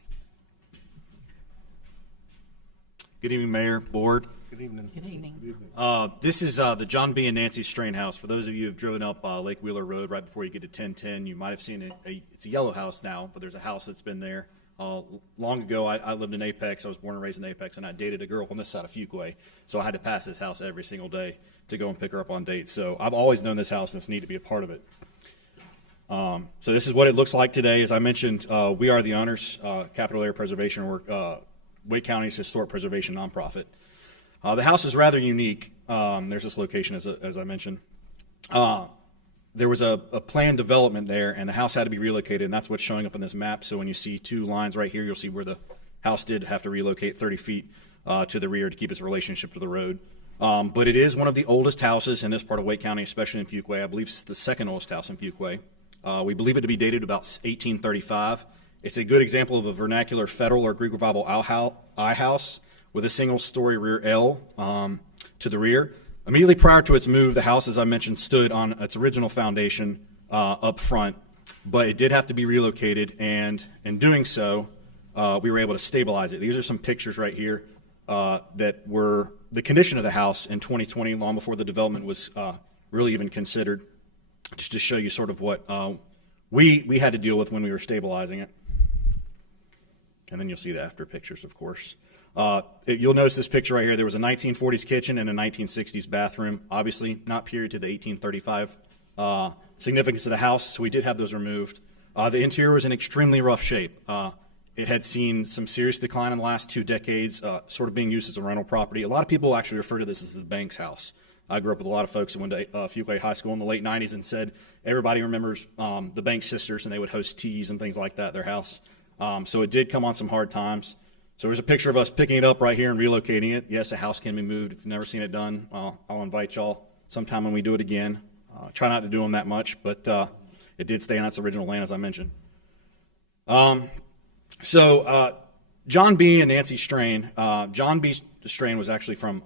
Good evening, Mayor, Board. Good evening. Good evening. This is the John B. and Nancy Strain House. For those of you who have driven up Lake Wheeler Road right before you get to 1010, you might have seen it's a yellow house now, but there's a house that's been there. Long ago, I lived in Apex. I was born and raised in Apex, and I dated a girl on this side of Fuquay. So I had to pass this house every single day to go and pick her up on dates. So I've always known this house, and it's neat to be a part of it. So this is what it looks like today. As I mentioned, we are the owners, Capital Area Preservation, or Wake County's historic preservation nonprofit. The house is rather unique. There's this location, as I mentioned. There was a planned development there, and the house had to be relocated, and that's what's showing up in this map. So when you see two lines right here, you'll see where the house did have to relocate 30 feet to the rear to keep its relationship to the road. But it is one of the oldest houses in this part of Wake County, especially in Fuquay. I believe it's the second oldest house in Fuquay. We believe it to be dated about 1835. It's a good example of a vernacular Federal or Greek Revival I house with a single-story rear L to the rear. Immediately prior to its move, the house, as I mentioned, stood on its original foundation up front, but it did have to be relocated, and in doing so, we were able to stabilize it. These are some pictures right here that were the condition of the house in 2020, long before the development was really even considered, just to show you sort of what we had to deal with when we were stabilizing it. And then you'll see the after pictures, of course. You'll notice this picture right here. There was a 1940s kitchen and a 1960s bathroom. Obviously, not period to the 1835 significance of the house, so we did have those removed. The interior was in extremely rough shape. It had seen some serious decline in the last 2 decades, sort of being used as a rental property. A lot of people actually refer to this as the Banks house. I grew up with a lot of folks that went to Fuquay High School in the late 90s and said everybody remembers the Banks sisters, and they would host teas and things like that at their house. So it did come on some hard times. So there's a picture of us picking it up right here and relocating it. Yes, a house can be moved. If you've never seen it done, I'll invite y'all sometime when we do it again. Try not to do them that much, but it did stay on its original land, as I mentioned. John B. and Nancy Strain. John B. Strain was actually from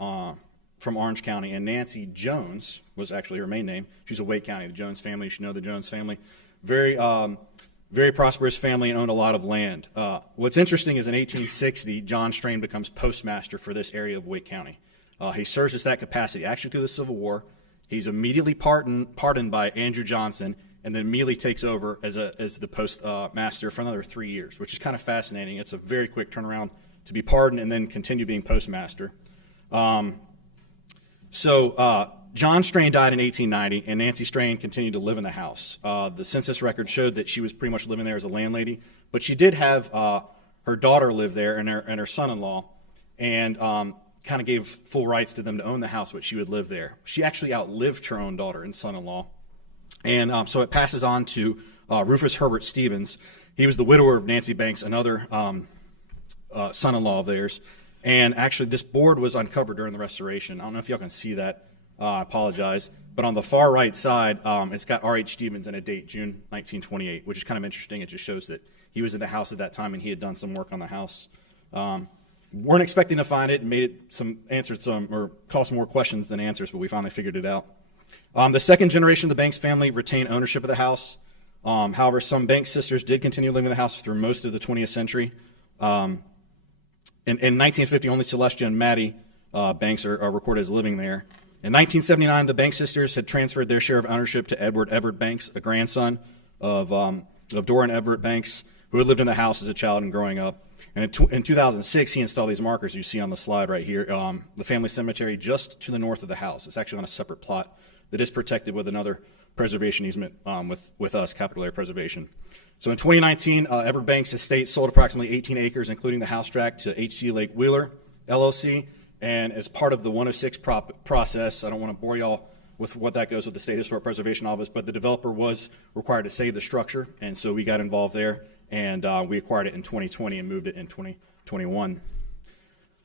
Orange County, and Nancy Jones was actually her main name. She's a Wake County, the Jones family. You should know the Jones family. Very prosperous family and owned a lot of land. What's interesting is in 1860, John Strain becomes postmaster for this area of Wake County. He serves as that capacity. Actually, through the Civil War, he's immediately pardoned by Andrew Johnson, and then immediately takes over as the postmaster for another 3 years, which is kind of fascinating. It's a very quick turnaround to be pardoned and then continue being postmaster. John Strain died in 1890, and Nancy Strain continued to live in the house. The census record showed that she was pretty much living there as a landlady, but she did have her daughter live there and her son-in-law, and kind of gave full rights to them to own the house, but she would live there. She actually outlived her own daughter and son-in-law, and so it passes on to Rufus Herbert Stevens. He was the widower of Nancy Banks, another son-in-law of theirs, and actually this board was uncovered during the restoration. I don't know if y'all can see that. I apologize. But on the far right side, it's got R.H. Stevens and a date, June 1928, which is kind of interesting. It just shows that he was in the house at that time and he had done some work on the house. Weren't expecting to find it and caused some more questions than answers, but we finally figured it out. The second generation of the Banks family retained ownership of the house. However, some Banks sisters did continue living in the house through most of the 20th century. In 1950, only Celestia and Maddie Banks are recorded as living there. In 1979, the Banks sisters had transferred their share of ownership to Edward Everett Banks, a grandson of Dora and Everett Banks, who had lived in the house as a child and growing up. And in 2006, he installed these markers you see on the slide right here, the family cemetery just to the north of the house. It's actually on a separate plot that is protected with another preservation easement with us, Capital Area Preservation. So in 2019, Everett Banks estate sold approximately 18 acres, including the house tract, to HC Lake Wheeler, LLC. And as part of the 106 process, I don't want to bore y'all with what that goes with the State Historic Preservation Office, but the developer was required to save the structure, and so we got involved there, and we acquired it in 2020 and moved it in 2021.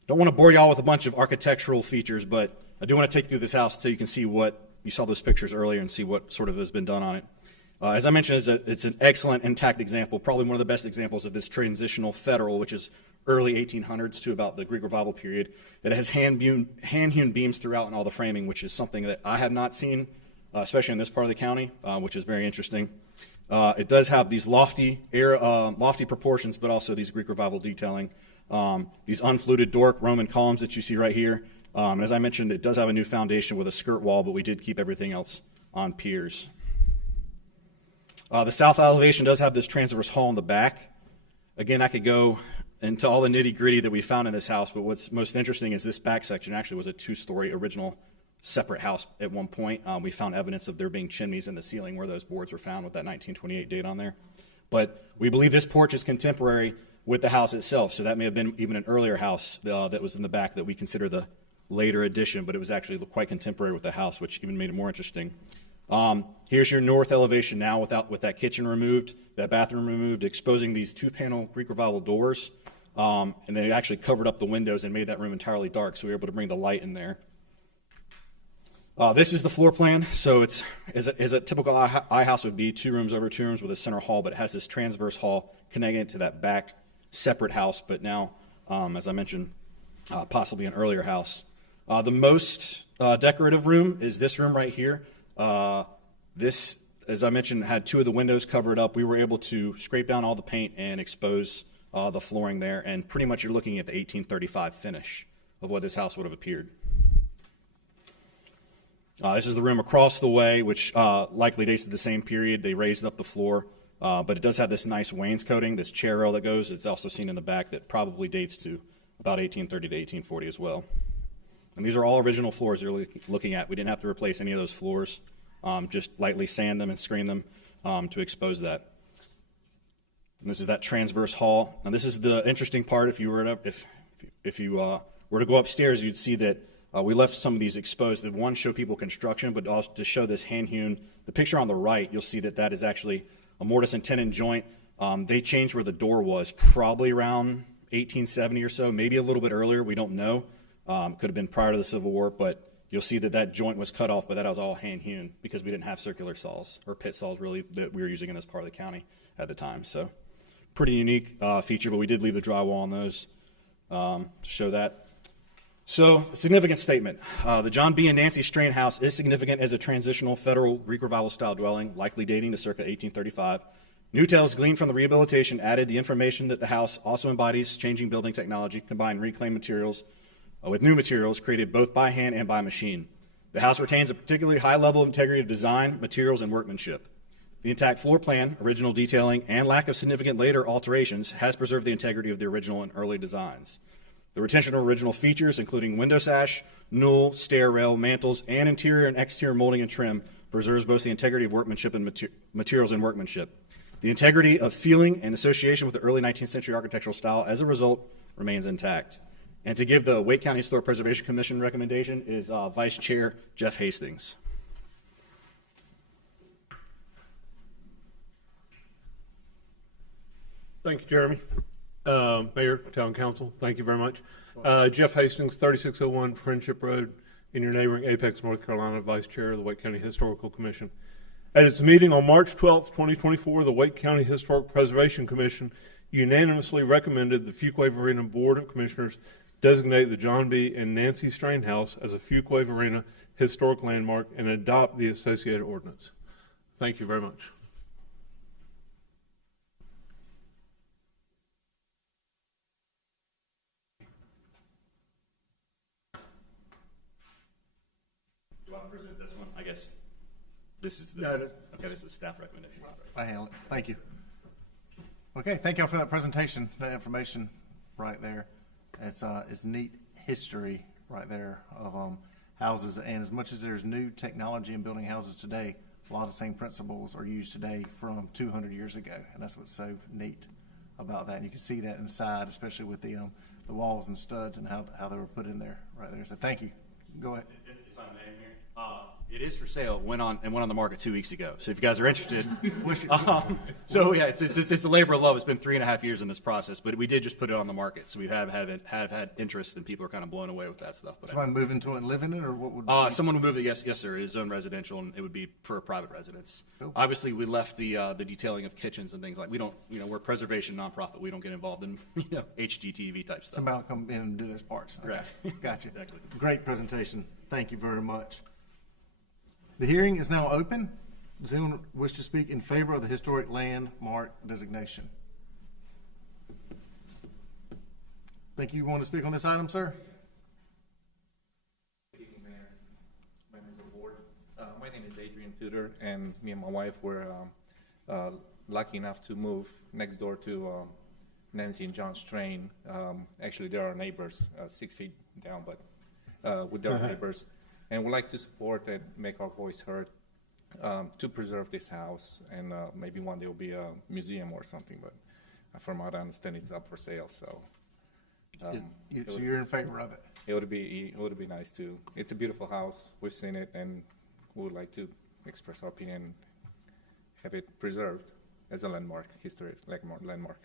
Don't want to bore y'all with a bunch of architectural features, but I do want to take you through this house so you can see what you saw those pictures earlier and see what sort of has been done on it. As I mentioned, it's an excellent intact example, probably one of the best examples of this transitional federal, which is early 1800s to about the Greek Revival period. It has hand-hewn beams throughout in all the framing, which is something that I have not seen, especially in this part of the county, which is very interesting. It does have these lofty proportions, but also these Greek Revival detailing. These unfluted Doric Roman columns that you see right here. And as I mentioned, it does have a new foundation with a skirt wall, but we did keep everything else on piers. The south elevation does have this transverse hall in the back. Again, I could go into all the nitty-gritty that we found in this house, but what's most interesting is this back section actually was a two-story original separate house at one point. We found evidence of there being chimneys in the ceiling where those boards were found with that 1928 date on there. But we believe this porch is contemporary with the house itself, so that may have been even an earlier house that was in the back that we consider the later addition, but it was actually quite contemporary with the house, which even made it more interesting. Here's your north elevation now with that kitchen removed, that bathroom removed, exposing these two-panel Greek Revival doors, and they actually covered up the windows and made that room entirely dark, so we were able to bring the light in there. This is the floor plan, so it's as a typical I house would be, 2 rooms over 2 rooms with a center hall, but it has this transverse hall connecting it to that back separate house, but now, as I mentioned, possibly an earlier house. The most decorative room is this room right here. This, as I mentioned, had 2 of the windows covered up. We were able to scrape down all the paint and expose the flooring there, and pretty much you're looking at the 1835 finish of what this house would have appeared. This is the room across the way, which likely dates to the same period. They raised up the floor, but it does have this nice wainscoting, this chair rail that goes. It's also seen in the back that probably dates to about 1830 to 1840 as well. And these are all original floors you're looking at. We didn't have to replace any of those floors, just lightly sand them and screen them to expose that. And this is that transverse hall. Now this is the interesting part. If you were to go upstairs, you'd see that we left some of these exposed. The one show people construction, but also to show this hand-hewn. The picture on the right, you'll see that is actually a mortise and tenon joint. They changed where the door was probably around 1870 or so, maybe a little bit earlier. We don't know. Could have been prior to the Civil War, but you'll see that joint was cut off, but that was all hand-hewn because we didn't have circular saws or pit saws really that we were using in this part of the county at the time. So pretty unique feature, but we did leave the drywall on those to show that. So, significant statement. The John B. and Nancy Strain House is significant as a transitional federal Greek Revival style dwelling, likely dating to circa 1835. New tales gleaned from the rehabilitation added the information that the house also embodies changing building technology, combined reclaimed materials with new materials created both by hand and by machine. The house retains a particularly high level of integrity of design, materials, and workmanship. The intact floor plan, original detailing, and lack of significant later alterations has preserved the integrity of the original and early designs. The retention of original features, including window sash, newel, stair rail, mantles, and interior and exterior molding and trim, preserves both the integrity of workmanship and materials and workmanship. The integrity of feeling and association with the early 19th century architectural style, as a result, remains intact. And to give the Wake County Historic Preservation Commission recommendation is Vice Chair Jeff Hastings. Thank you, Jeremy. Mayor, Town Council, thank you very much. Jeff Hastings, 3601 Friendship Road, in your neighboring Apex, North Carolina, Vice Chair of the Wake County Historical Commission. At its meeting on March 12, 2024, the Wake County Historic Preservation Commission unanimously recommended the Fuquay-Varina Board of Commissioners designate the John B. and Nancy Strain House as a Fuquay-Varina historic landmark and adopt the associated ordinance. Thank you very much. Do you want to present this one? I guess this is the staff recommendation. I handle it. Thank you. Okay, thank y'all for that presentation. That information right there. It's neat history right there of houses. And as much as there's new technology in building houses today, a lot of the same principles are used today from 200 years ago. And that's what's so neat about that. And you can see that inside, especially with the walls and studs and how they were put in there right there. So thank you. Go ahead. If I may, Mayor. It is for sale. Went on the market 2 weeks ago. So if you guys are interested, so yeah, it's a labor of love. It's been 3.5 years in this process, but we did just put it on the market. So we have had interest, and people are kind of blown away with that stuff. But Somebody move into it and live in it, or what would? Someone would move it. Yes, sir. It is zone residential, and it would be for a private residence. Cool. Obviously, we left the detailing of kitchens and things like. We don't, we're a preservation nonprofit. We don't get involved in HGTV type stuff. Somebody will come in and do those parts. Okay. Right. Gotcha. Exactly. Great presentation. Thank you very much. The hearing is now open. Does anyone wish to speak in favor of the historic landmark designation? Think you want to speak on this item, sir? Good evening, Mayor, members of the board. My name is Adrian Tudor, and me and my wife were lucky enough to move next door to Nancy and John Strain. Actually, they're our neighbors, 6 feet down, but with their neighbors. And we'd like to support and make our voice heard to preserve this house, and maybe one day will be a museum or something, but from what I understand, it's up for sale, so. So you're in favor of it? It would be nice to. It's a beautiful house. We've seen it, and we would like to express our opinion, have it preserved as a landmark, historic landmark.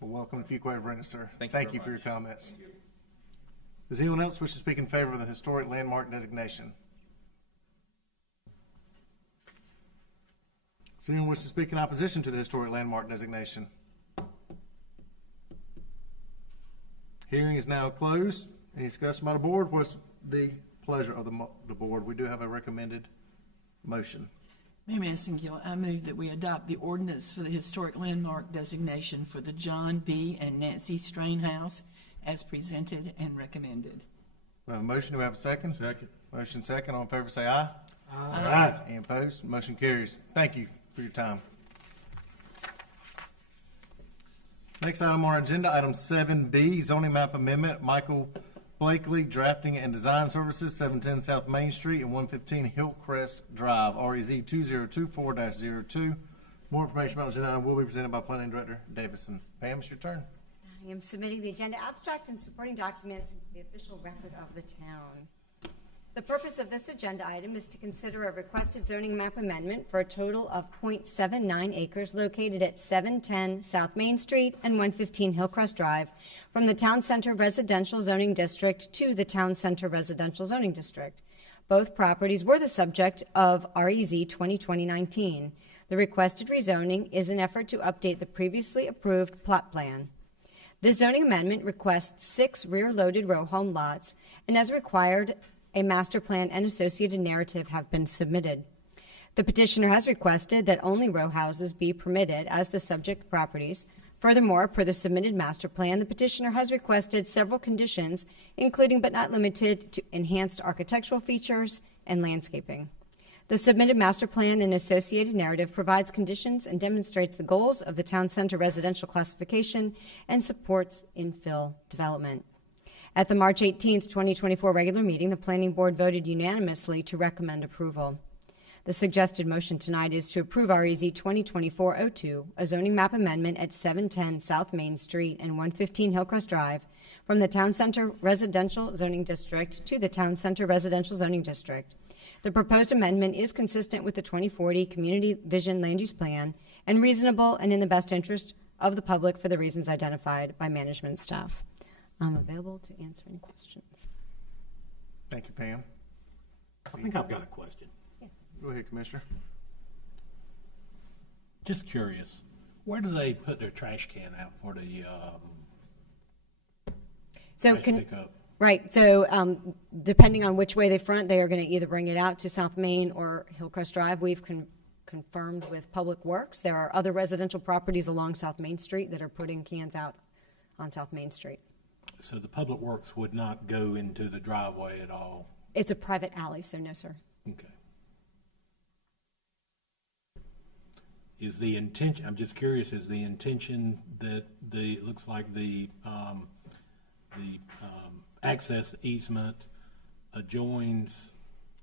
Well, welcome to Fuquay-Varina, sir. Thank you for your comments. Does anyone else wish to speak in favor of the historic landmark designation? Does anyone wish to speak in opposition to the historic landmark designation? Hearing is now closed. Any discussion by the board? What's the pleasure of the board? We do have a recommended motion. Mayor Massengill, I move that we adopt the ordinance for the historic landmark designation for the John B. and Nancy Strain House as presented and recommended. We have a motion. Do we have a second? Second. Motion second. All in favor say aye. Aye. Any opposed? Motion carries. Thank you for your time. Next item on our agenda, item 7B, zoning map amendment, Michael Blakely Drafting and Design Services, 710 South Main Street and 115 Hillcrest Drive, REZ 2024-02. More information about the agenda item will be presented by Planning Director Davison. Pam, it's your turn. I am submitting the agenda abstract and supporting documents into the official record of the town. The purpose of this agenda item is to consider a requested zoning map amendment for a total of 0.79 acres located at 710 South Main Street and 115 Hillcrest Drive from the Town Center Residential Zoning District to the Town Center Residential Zoning District. Both properties were the subject of REZ 2020-19. The requested rezoning is an effort to update the previously approved plot plan. This zoning amendment requests 6 rear-loaded row home lots, and as required, a master plan and associated narrative have been submitted. The petitioner has requested that only row houses be permitted as the subject properties. Furthermore, per the submitted master plan, the petitioner has requested several conditions, including but not limited to enhanced architectural features and landscaping. The submitted master plan and associated narrative provides conditions and demonstrates the goals of the town center residential classification and supports infill development. At the March 18, 2024 regular meeting, the Planning Board voted unanimously to recommend approval. The suggested motion tonight is to approve REZ 2024-02, a zoning map amendment at 710 South Main Street and 115 Hillcrest Drive from the Town Center Residential Zoning District to the Town Center Residential Zoning District. The proposed amendment is consistent with the 2040 Community Vision Land Use Plan and reasonable and in the best interest of the public for the reasons identified by management staff. I'm available to answer any questions. Thank you, Pam. I think I've got a question. Yeah. Go ahead, Commissioner. Just curious, where do they put their trash can out for the trash pickup? Right. So depending on which way they front, they are going to either bring it out to South Main or Hillcrest Drive. We've confirmed with Public Works. There are other residential properties along South Main Street that are putting cans out on South Main Street. So the Public Works would not go into the driveway at all? It's a private alley, so no, sir. Okay. Is the intention, I'm just curious, is the intention that it looks like the access easement adjoins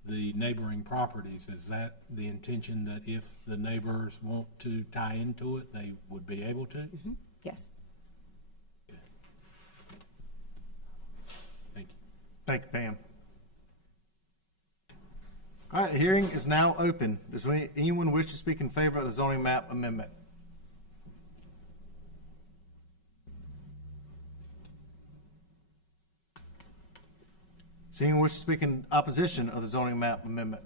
the neighboring properties? Is that the intention that if the neighbors want to tie into it, they would be able to? Mm-hmm. Yes. Okay. Thank you. Thank you, Pam. All right, hearing is now open. Does anyone wish to speak in favor of the zoning map amendment? Does anyone wish to speak in opposition of the zoning map amendment?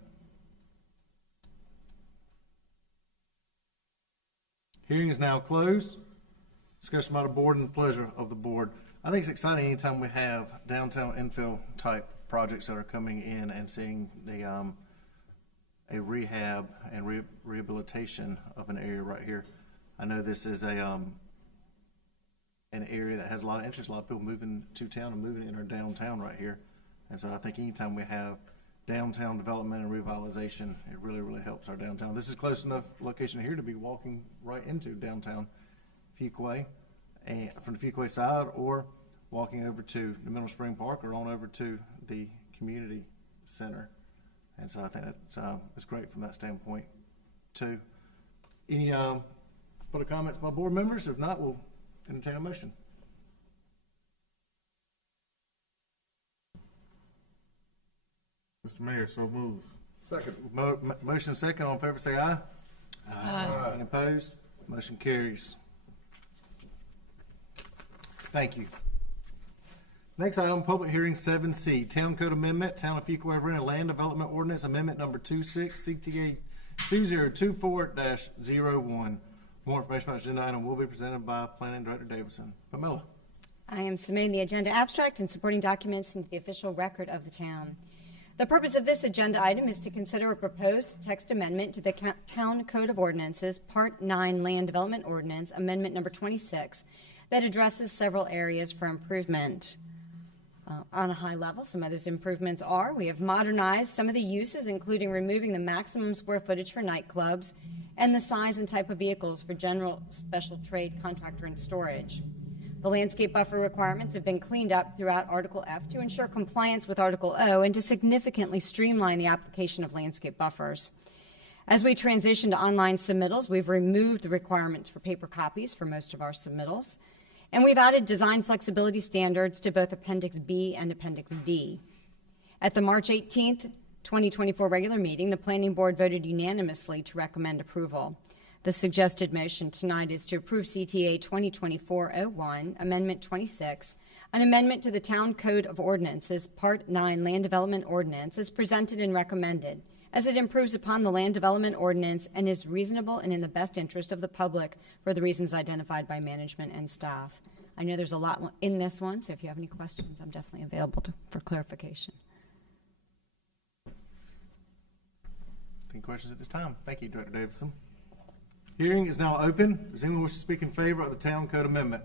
Hearing is now closed. Discussion by the board and the pleasure of the board. I think it's exciting anytime we have downtown infill type projects that are coming in and seeing the a rehab and rehabilitation of an area right here. I know this is a an area that has a lot of interest, a lot of people moving to town and moving in our downtown right here. And so I think anytime we have downtown development and revitalization, it really, really helps our downtown. This is close enough location here to be walking right into downtown Fuquay, and from the Fuquay side, or walking over to the Middle Spring Park or on over to the community center. And so I think it's great from that standpoint too. Any further comments by board members? If not, we'll entertain a motion. Mr. Mayor, so move. Second. Motion second. All in favor say aye. Aye. Any opposed? Motion carries. Thank you. Next item, public hearing 7C, Town Code Amendment, Town of Fuquay-Varina Land Development Ordinance Amendment Number 26, CTA 2024-01. More information about the agenda item will be presented by Planning Director Davison. Pamela. I am submitting the agenda abstract and supporting documents into the official record of the town. The purpose of this agenda item is to consider a proposed text amendment to the Town Code of Ordinances, Part 9 Land Development Ordinance, Amendment Number 26, that addresses several areas for improvement. On a high level, some of those improvements are: we have modernized some of the uses, including removing the maximum square footage for nightclubs and the size and type of vehicles for general special trade, contractor, and storage. The landscape buffer requirements have been cleaned up throughout Article F to ensure compliance with Article O and to significantly streamline the application of landscape buffers. As we transition to online submittals, we've removed the requirements for paper copies for most of our submittals. And we've added design flexibility standards to both Appendix B and Appendix D. At the March 18th, 2024 regular meeting, the Planning Board voted unanimously to recommend approval. The suggested motion tonight is to approve CTA 2024-01, Amendment 26, an amendment to the Town Code of Ordinances, Part 9 Land Development Ordinance, as presented and recommended, as it improves upon the Land Development Ordinance and is reasonable and in the best interest of the public for the reasons identified by management and staff. I know there's a lot in this one, so if you have any questions, I'm definitely available for clarification. Any questions at this time? Thank you, Director Davison. Hearing is now open. Does anyone wish to speak in favor of the Town Code Amendment?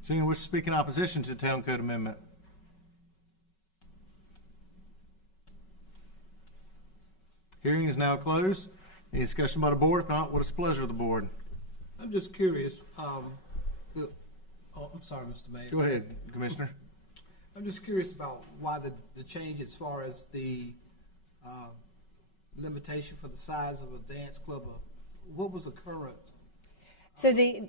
Does anyone wish to speak in opposition to the Town Code Amendment? Hearing is now closed. Any discussion by the board? If not, what is the pleasure of the board? I'm just curious. I'm sorry, Mr. Mayor. Go ahead, Commissioner. I'm just curious about why the change as far as the limitation for the size of a dance club. What was the current? So the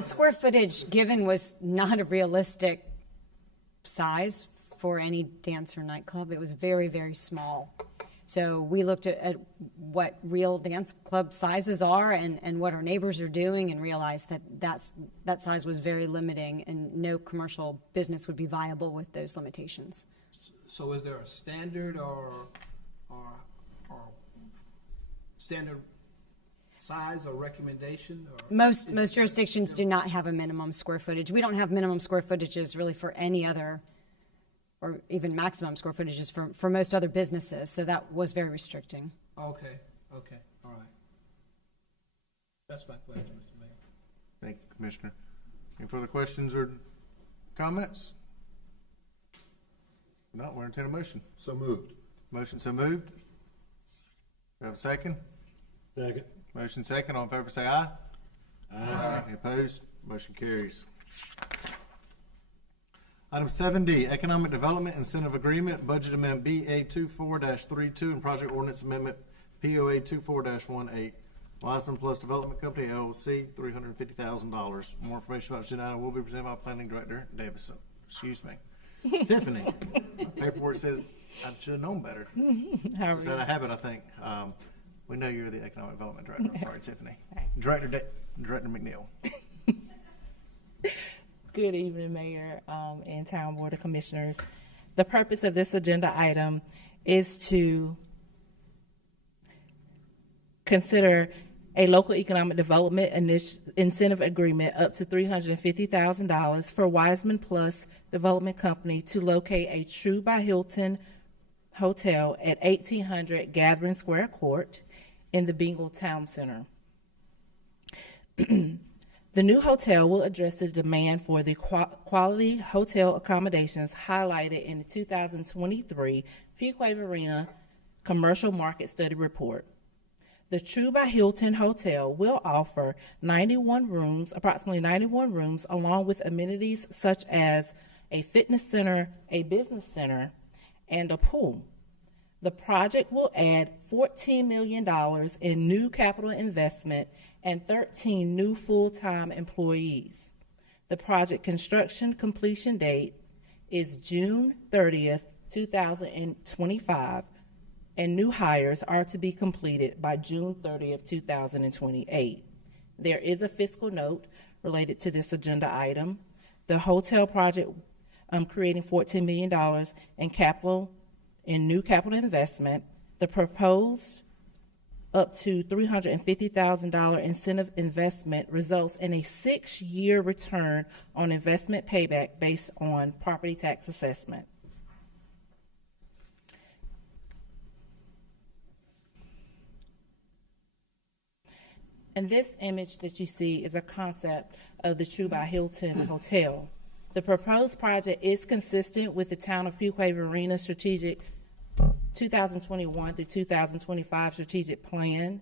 square footage given was not a realistic size for any dance or nightclub. It was very, very small. So we looked at what real dance club sizes are and what our neighbors are doing and realized that size was very limiting and no commercial business would be viable with those limitations. So is there a standard or standard size or recommendation? Or most jurisdictions do not have a minimum square footage. We don't have minimum square footages really for any other, or even maximum square footages for most other businesses. So that was very restricting. Okay, all right. That's my question, Mr. Mayor. Thank you, Commissioner. Any further questions or comments? If not, we'll entertain a motion. So moved. Motion so moved. Do we have a second? Second. Motion second. All in favor say aye. Aye. Any opposed? Motion carries. Item 7D, Economic Development Incentive Agreement, Budget Amendment BA24-32 and Project Ordinance Amendment POA 24-18. Wiseman Plus Development Company, LLC, $350,000. More information about the agenda item will be presented by Planning Director Davison. Excuse me. Tiffany. My paperwork said I should have known better. How are It's you? out of habit, I think. We know you're the Economic Development Director. I'm sorry, Tiffany. Director McNeil. Good evening, Mayor and Town Board of Commissioners. The purpose of this agenda item is to consider a local economic development incentive agreement up to $350,000 for Wiseman Plus Development Company to locate a True by Hilton hotel at 1800 Gathering Square Court in the Bingle Town Center. The new hotel will address the demand for the quality hotel accommodations highlighted in the 2023 Fuquay-Varina Commercial Market Study Report. The True by Hilton Hotel will offer approximately 91 rooms, along with amenities such as a fitness center, a business center, and a pool. The project will add $14 million in new capital investment and 13 new full-time employees. The project construction completion date is June 30th, 2025, and new hires are to be completed by June 30th, 2028. There is a fiscal note related to this agenda item. The hotel project creating $14 million in new capital investment. The proposed up to $350,000 incentive investment results in a 6-year return on investment payback based on property tax assessment. And this image that you see is a concept of the True by Hilton Hotel. The proposed project is consistent with the town of Fuquay-Varina strategic 2021 through 2025 strategic plan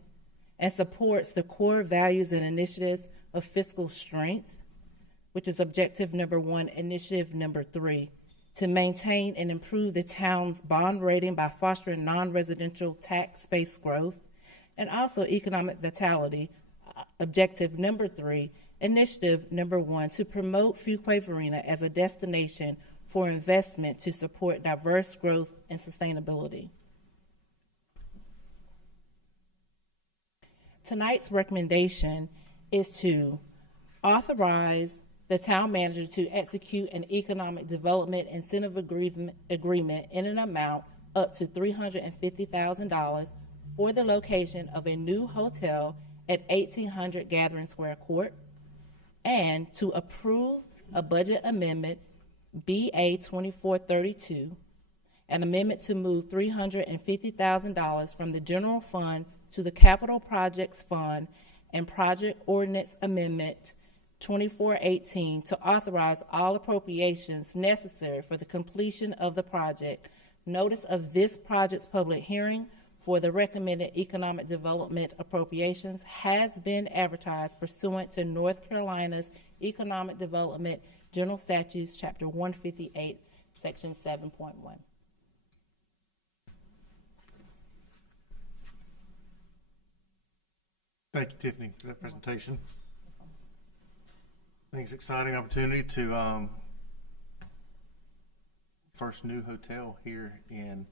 and supports the core values and initiatives of fiscal strength, which is objective number 1, initiative number 3, to maintain and improve the town's bond rating by fostering non-residential tax-based growth, and also economic vitality, objective number 3, initiative number 1, to promote Fuquay-Varina as a destination for investment to support diverse growth and sustainability. Tonight's recommendation is to authorize the town manager to execute an economic development incentive agreement in an amount up to $350,000 for the location of a new hotel at 1800 Gathering Square Court, and to approve a budget amendment BA 2432, an amendment to move $350,000 from the general fund to the capital projects fund, and project ordinance amendment 2418 to authorize all appropriations necessary for the completion of the project. Notice of this project's public hearing for the recommended economic development appropriations has been advertised pursuant to North Carolina's Economic Development General Statutes, Chapter 158, Section 7.1. Thank you, Tiffany, for that presentation. I think it's an exciting opportunity to first new hotel here in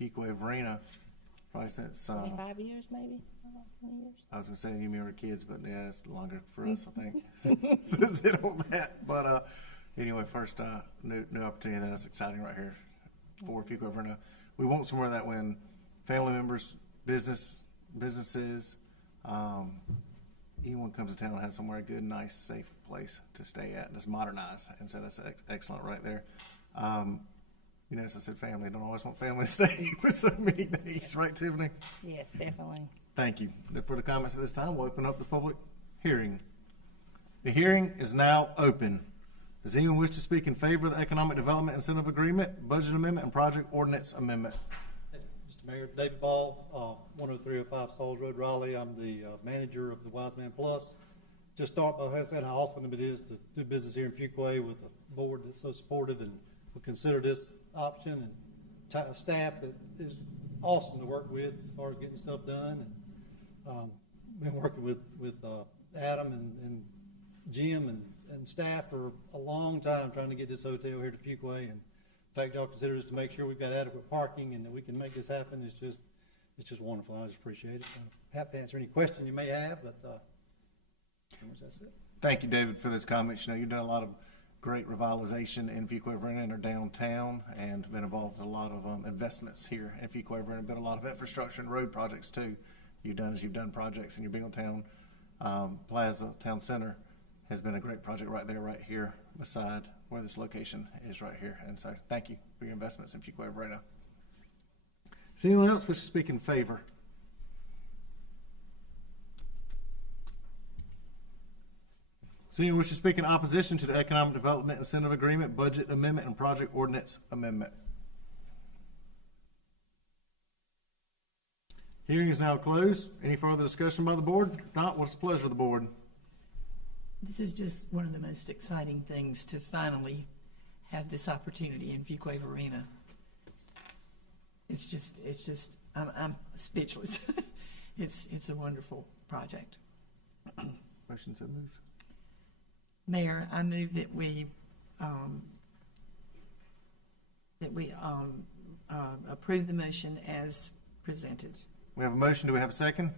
Fuquay-Varina, probably since 25 years, maybe? 20 years? I was gonna say you remember kids, but yeah, it's longer for us, I think. Since it on that, but anyway, first new opportunity that's exciting right here for Fuquay-Varina. We want somewhere that when family members, businesses, anyone comes to town has somewhere good, nice, safe place to stay at, and it's modernized, and so that's excellent right there. You notice I said family. I don't always want family to stay for so many days, right, Tiffany? Yes, definitely. Thank you. No further comments at this time. We'll open up the public hearing. The hearing is now open. Does anyone wish to speak in favor of the Economic Development Incentive Agreement, Budget Amendment, and Project Ordinance Amendment? Mr. Mayor, David Ball, 10305 Sauls Road, Raleigh. I'm the manager of the Wiseman Plus. Just start by saying how awesome it is to do business here in Fuquay with a board that's so supportive and would consider this option, and staff that is awesome to work with as far as getting stuff done. And been working with Adam and Jim and staff for a long time trying to get this hotel here to Fuquay, and fact y'all consider this to make sure we've got adequate parking and that we can make this happen is just, it's just wonderful. I just appreciate it. I'm happy to answer any question you may have, but, pretty much that's it. Thank you, David, for those comments. You know, you've done a lot of great revitalization in Fuquay-Varina and our downtown, and been involved in a lot of investments here in Fuquay-Varina. Been a lot of infrastructure and road projects too. You've done projects in your Binghamton Plaza Town Center has been a great project right there, right here beside where this location is right here. And so, thank you for your investments in Fuquay-Varina. Is anyone else wish to speak in favor? Does anyone wish to speak in opposition to the Economic Development Incentive Agreement, Budget Amendment, and Project Ordinance Amendment? Hearing is now closed. Any further discussion by the board? If not, what's the pleasure of the board? This is just one of the most exciting things to finally have this opportunity in Fuquay-Varina. It's just, I'm speechless. It's a wonderful project. Motion to move. Mayor, I move that we approve the motion as presented. We have a motion. Do we have a second?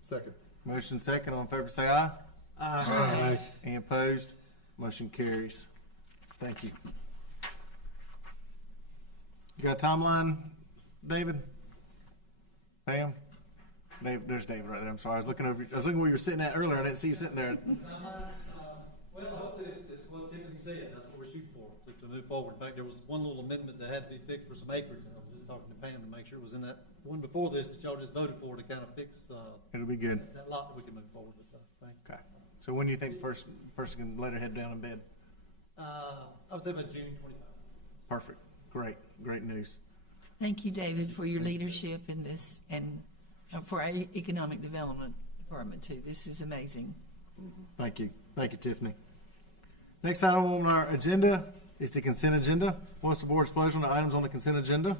Second. Motion second. All in favor say aye. Aye. Any opposed? Motion carries. Thank you. You got a timeline, David? Pam? David, there's David right there. I'm sorry. I was looking where you were sitting at earlier. I didn't see you sitting there. Well, hopefully it's what Tiffany said. That's what we're shooting for, to move forward. In fact, there was one little amendment that had to be fixed for some acreage, and I was just talking to Pam to make sure it was in that one before this that y'all just voted for to kind of fix It'll be good. that lot that we can move forward with. Thank you. Okay. So when do you think the person can let her head down in bed? I would say by June 25. Perfect. Great news. Thank you, David, for your leadership in this, and for our Economic Development Department too. This is amazing. Thank you, Tiffany. Next item on our agenda is the consent agenda. What's the board's pleasure on the items on the consent agenda?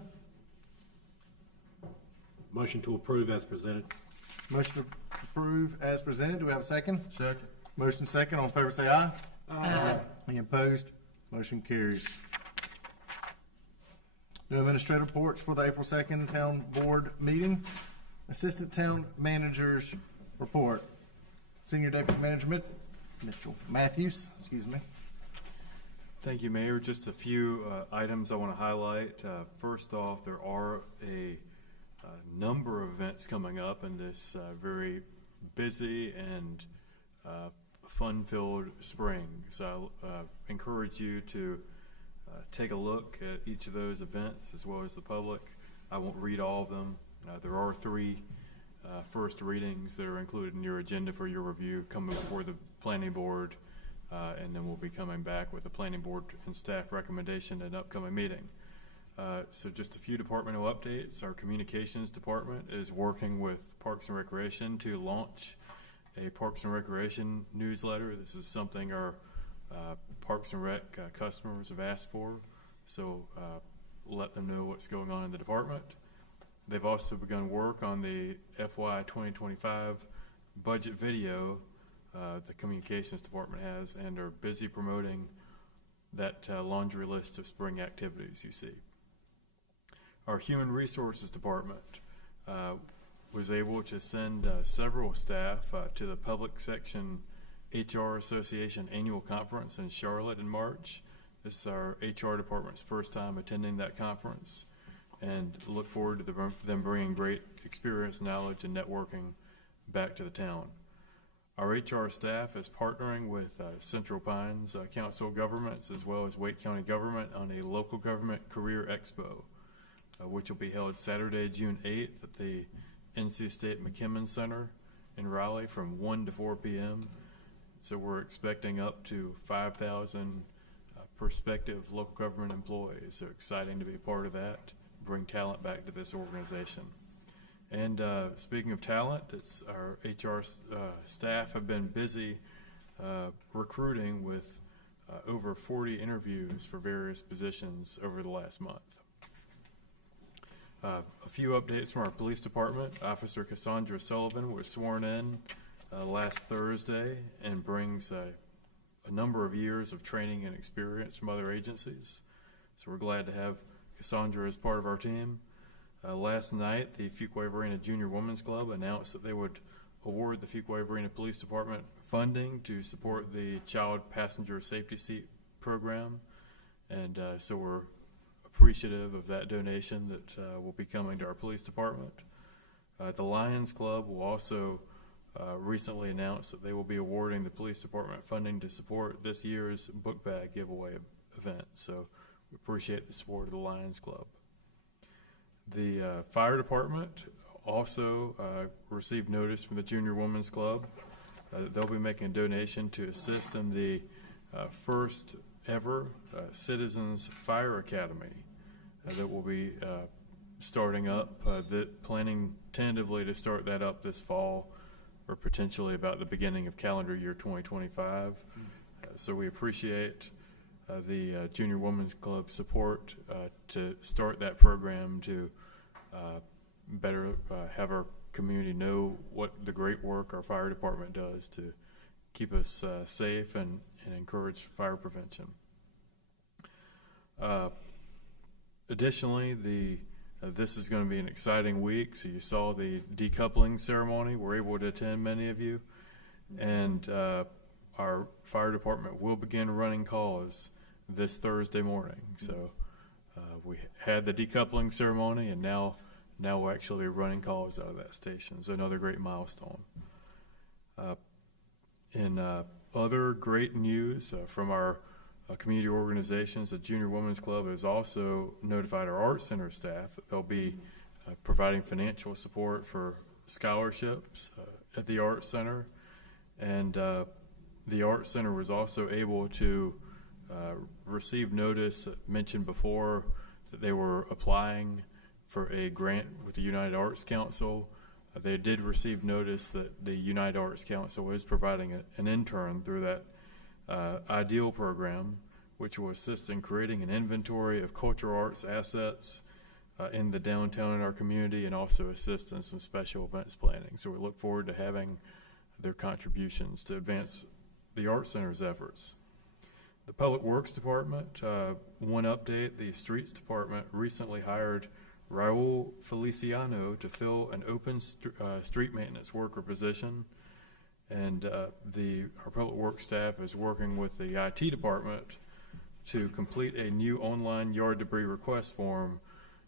Motion to approve as presented. Motion to approve as presented. Do we have a second? Second. Motion second. All in favor say aye. Aye. Any opposed? Motion carries. No administrative reports for the April 2nd Town Board meeting. Assistant Town Manager's report. Senior Deputy Manager Mitchell Matthews, excuse me. Thank you, Mayor. Just a few items I want to highlight. First off, there are a number of events coming up in this very busy and fun-filled spring. So I encourage you to take a look at each of those events as well as the public. I won't read all of them. There are three first readings that are included in your agenda for your review coming before the Planning Board, and then we'll be coming back with a Planning Board and staff recommendation at an upcoming meeting. So just a few departmental updates. Our Communications Department is working with Parks and Recreation to launch a Parks and Recreation newsletter. This is something our Parks and Rec customers have asked for, so let them know what's going on in the department. They've also begun work on the FY 2025 budget video the Communications Department has, and are busy promoting that laundry list of spring activities you see. Our Human Resources Department was able to send several staff to the Public Section HR Association Annual Conference in Charlotte in March. This is our HR department's first time attending that conference, and look forward to them bringing great experience, knowledge, and networking back to the town. Our HR staff is partnering with Central Pines Council of Governments as well as Wake County Government on a Local Government Career Expo, which will be held Saturday, June 8th at the NC State McKimmon Center in Raleigh from 1 to 4 p.m. So we're expecting up to 5,000 prospective local government employees. So exciting to be a part of that, bring talent back to this organization. And speaking of talent, it's our HR staff have been busy recruiting with over 40 interviews for various positions over the last month. A few updates from our police department. Officer Cassandra Sullivan was sworn in last Thursday and brings a number of years of training and experience from other agencies. So we're glad to have Cassandra as part of our team. Last night, the Fuquay-Varina Junior Women's Club announced that they would award the Fuquay-Varina Police Department funding to support the Child Passenger Safety Seat program. And so we're appreciative of that donation that will be coming to our police department. The Lions Club will also recently announced that they will be awarding the police department funding to support this year's book bag giveaway event. So we appreciate the support of the Lions Club. The fire department also received notice from the Junior Women's Club that they'll be making a donation to assist in the first ever Citizens Fire Academy that will be starting up, planning tentatively to start that up this fall or potentially about the beginning of calendar year 2025. So we appreciate the Junior Women's Club support to start that program to better have our community know what the great work our fire department does to keep us safe and encourage fire prevention. Additionally, this is going to be an exciting week. So you saw the decoupling ceremony. We're able to attend, many of you. And our fire department will begin running calls this Thursday morning. So we had the decoupling ceremony, and now we'll actually be running calls out of that station. So another great milestone. In other great news from our community organizations, the Junior Women's Club has also notified our Art Center staff that they'll be providing financial support for scholarships at the Art Center. And the Art Center was also able to receive notice, mentioned before, that they were applying for a grant with the United Arts Council. They did receive notice that the United Arts Council is providing an intern through that IDEAL program, which will assist in creating an inventory of cultural arts assets in the downtown in our community, and also assist in some special events planning. So we look forward to having their contributions to advance the Art Center's efforts. The Public Works Department, one update, the Streets Department recently hired Raul Feliciano to fill an open street maintenance worker position. And our Public Works staff is working with the IT department to complete a new online yard debris request form.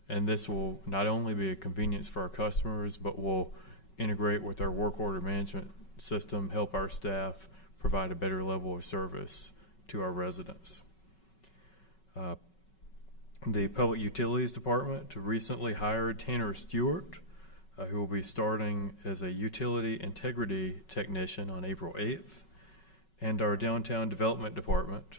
And this will not only be a convenience for our customers, but will integrate with our work order management system, help our staff provide a better level of service to our residents. The Public Utilities Department recently hired Tanner Stewart, who will be starting as a utility integrity technician on April 8th. And our Downtown Development Department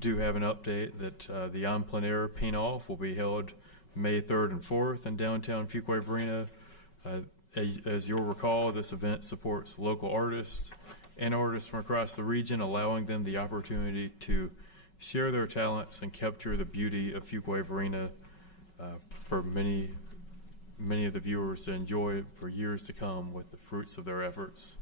do have an update that the En Plein Air Paint-Off will be held May 3rd and 4th in downtown Fuquay-Varina. As you'll recall, this event supports local artists and artists from across the region, allowing them the opportunity to share their talents and capture the beauty of Fuquay-Varina for many of the viewers to enjoy for years to come with the fruits of their efforts.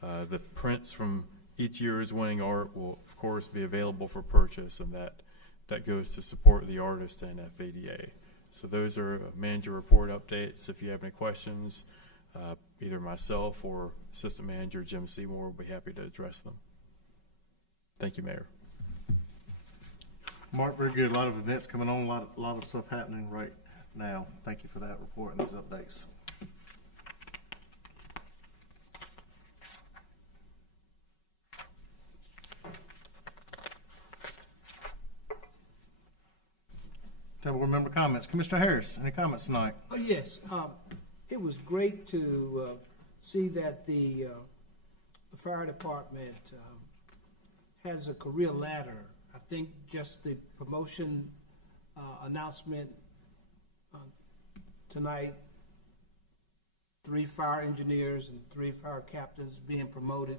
The prints from each year's winning art will, of course, be available for purchase, and that goes to support the artist and FVDA. So those are manager report updates. If you have any questions, either myself or Assistant Manager Jim Seymour will be happy to address them. Thank you, Mayor. Mark, very good. A lot of events coming on, a lot of stuff happening right now. Thank you for that report and those updates. Board member comments. Commissioner Harris, any comments tonight? Oh, yes. It was great to see that the fire department has a career ladder. I think just the promotion announcement tonight, 3 fire engineers and 3 fire captains being promoted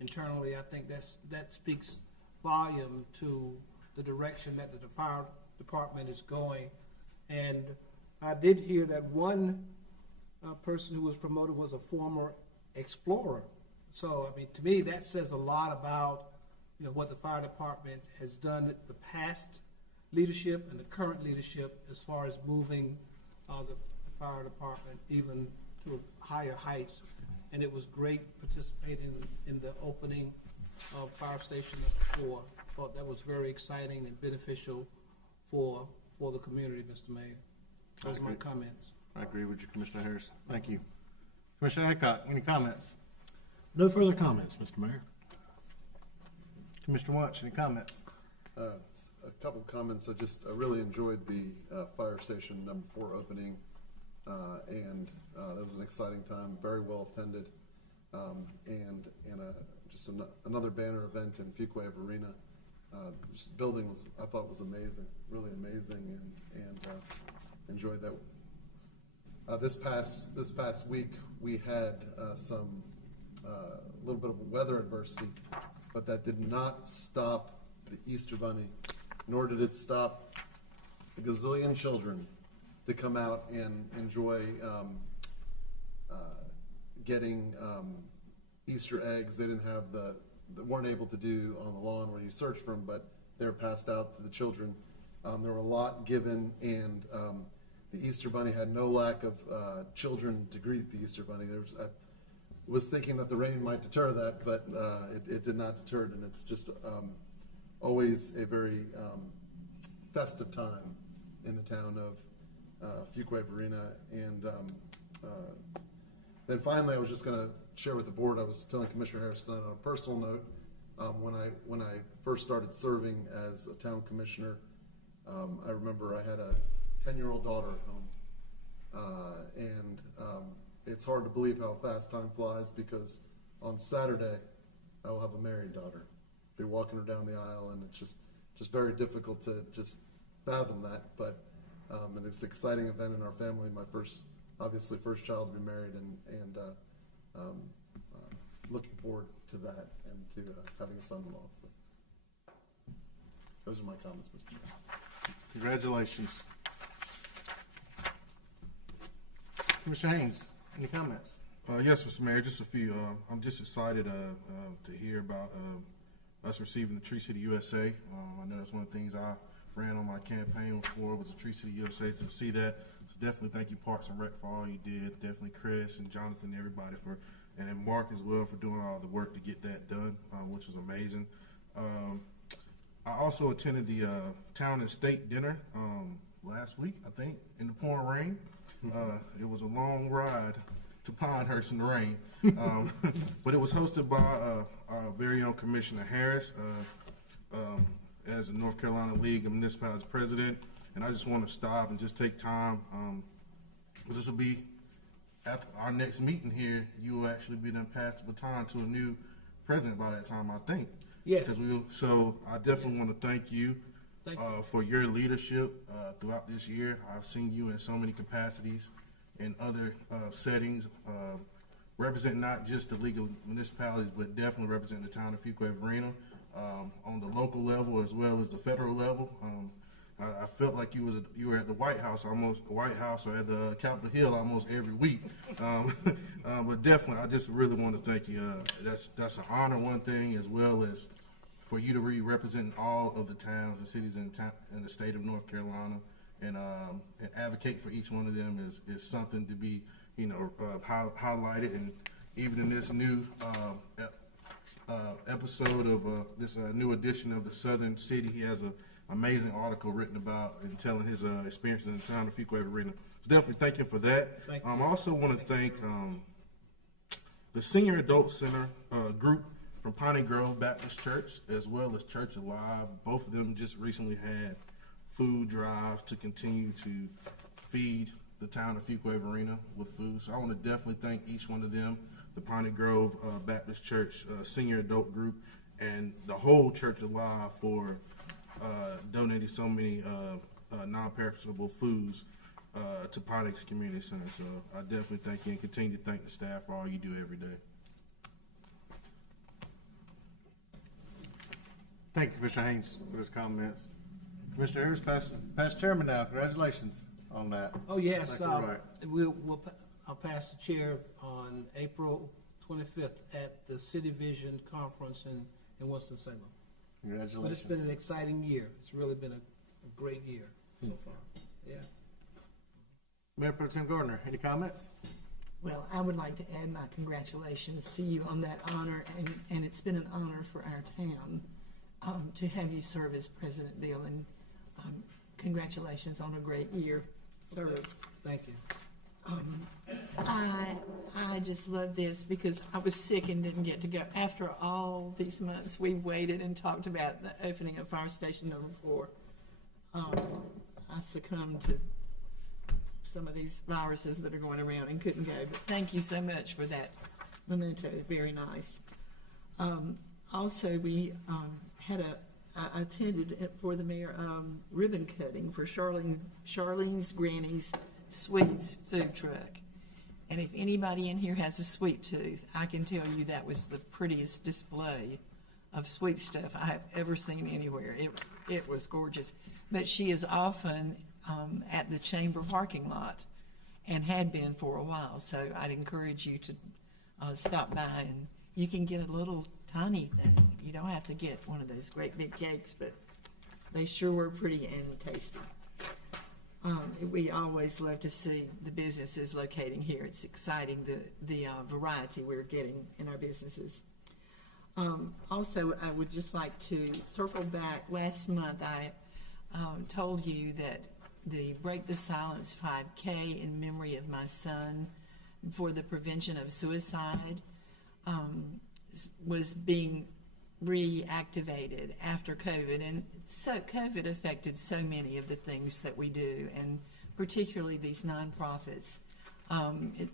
internally, I think that speaks volume to the direction that the fire department is going. And I did hear that one person who was promoted was a former explorer. So, I mean, to me, that says a lot about, what the fire department has done the past leadership and the current leadership as far as moving the fire department even to higher heights. And it was great participating in the opening of Fire Station number 4. Thought that was very exciting and beneficial for the community, Mr. Mayor. Those are my comments. I agree with you, Commissioner Harris. Thank you. Commissioner Hadcock, any comments? No further comments, Mr. Mayor. Commissioner Wunsch, any comments? A couple comments. I really enjoyed the fire station number 4 opening, and that was an exciting time, very well attended, and just another banner event in Fuquay-Varina. This building I thought was amazing, really amazing, and enjoyed that. This past week we had some little bit of weather adversity, but that did not stop the Easter Bunny, nor did it stop a gazillion children to come out and enjoy getting Easter eggs. They didn't have weren't able to do on the lawn where you search for them, but they were passed out to the children. There were a lot given, and the Easter Bunny had no lack of children to greet the Easter Bunny. I was thinking that the rain might deter that, but it did not deter it, and it's just always a very festive time in the town of Fuquay-Varina. And then finally, I was just going to share with the board, I was telling Commissioner Harris tonight on a personal note, when I first started serving as a town commissioner, I remember I had a 10-year-old daughter at home, and it's hard to believe how fast time flies, because on Saturday I will have a married daughter. Be walking her down the aisle, and it's just very difficult to just fathom that. But and it's an exciting event in our family. My first child to be married, and looking forward to that and to having a son-in-law. So those are my comments, Mr. Mayor. Congratulations. Commissioner Haynes, any comments? Yes, Mr. Mayor, just a few. I'm just excited to hear about us receiving the Tree City USA. I know that's one of the things I ran on my campaign for, was the Tree City USA. To see that, so definitely thank you, Parks and Rec, for all you did. Definitely Chris and Jonathan, everybody and then Mark as well for doing all the work to get that done, which was amazing. I also attended the town and state dinner last week, I think, in the pouring rain. It was a long ride to Pinehurst in the rain, but it was hosted by our very own Commissioner Harris as the North Carolina League of Municipalities president. And I just want to stop and just take time, because this will be after our next meeting here. You will actually be then passed the baton to a new president by that time, I think. Yes. So I definitely want to thank you for your leadership throughout this year. I've seen you in so many capacities in other settings, representing not just the League of Municipalities, but definitely representing the town of Fuquay-Varina on the local level as well as the federal level. I felt like you were at the White House or at the Capitol Hill almost every week. But definitely, I just really want to thank you. That's an honor, one thing, as well as for you to be representing all of the towns and cities in the state of North Carolina, and advocate for each one of them is something to be highlighted. And even in this new episode of this new edition of the Southern City, he has an amazing article written about and telling his experiences in the town of Fuquay-Varina. So definitely thank you for that. I also want to thank the Senior Adult Center group from Piney Grove Baptist Church, as well as Church Alive. Both of them just recently had food drives to continue to feed the town of Fuquay-Varina with food. So I want to definitely thank each one of them, the Piney Grove Baptist Church Senior Adult Group, and the whole Church Alive for donating so many non-perishable foods to Piney's Community Center. So I definitely thank you, and continue to thank the staff for all you do every day. Thank you, Commissioner Haynes, for his comments. Commissioner Harris, past chairman now. Congratulations on that. Oh, yes. Right. I'll pass the chair on April 25th at the City Vision Conference in Winston-Salem. Congratulations. But it's been an exciting year. It's really been a great year so far. Yeah. Mayor Pro Tem Gardner, any comments? Well, I would like to add my congratulations to you on that honor, and it's been an honor for our town to have you serve as President Bill, and congratulations on a great year. Thank you. I just love this because I was sick and didn't get to go. After all these months, we've waited and talked about the opening of Fire Station number 4. I succumbed to some of these viruses that are going around and couldn't go. But thank you so much for that memento. Very nice. Also, we I attended for the mayor ribbon cutting for Charlene's Granny's Sweets food truck. And if anybody in here has a sweet tooth, I can tell you that was the prettiest display of sweet stuff I have ever seen anywhere. It was gorgeous. But she is often at the chamber parking lot and had been for a while. So I'd encourage you to stop by, and you can get a little tiny thing. You don't have to get one of those great big cakes, but they sure were pretty and tasty. We always love to see the businesses locating here. It's exciting, the variety we're getting in our businesses. Also, I would just like to circle back. Last month, I told you that the Break the Silence 5K in memory of my son for the prevention of suicide was being reactivated after COVID, and so COVID affected so many of the things that we do, and particularly these nonprofits.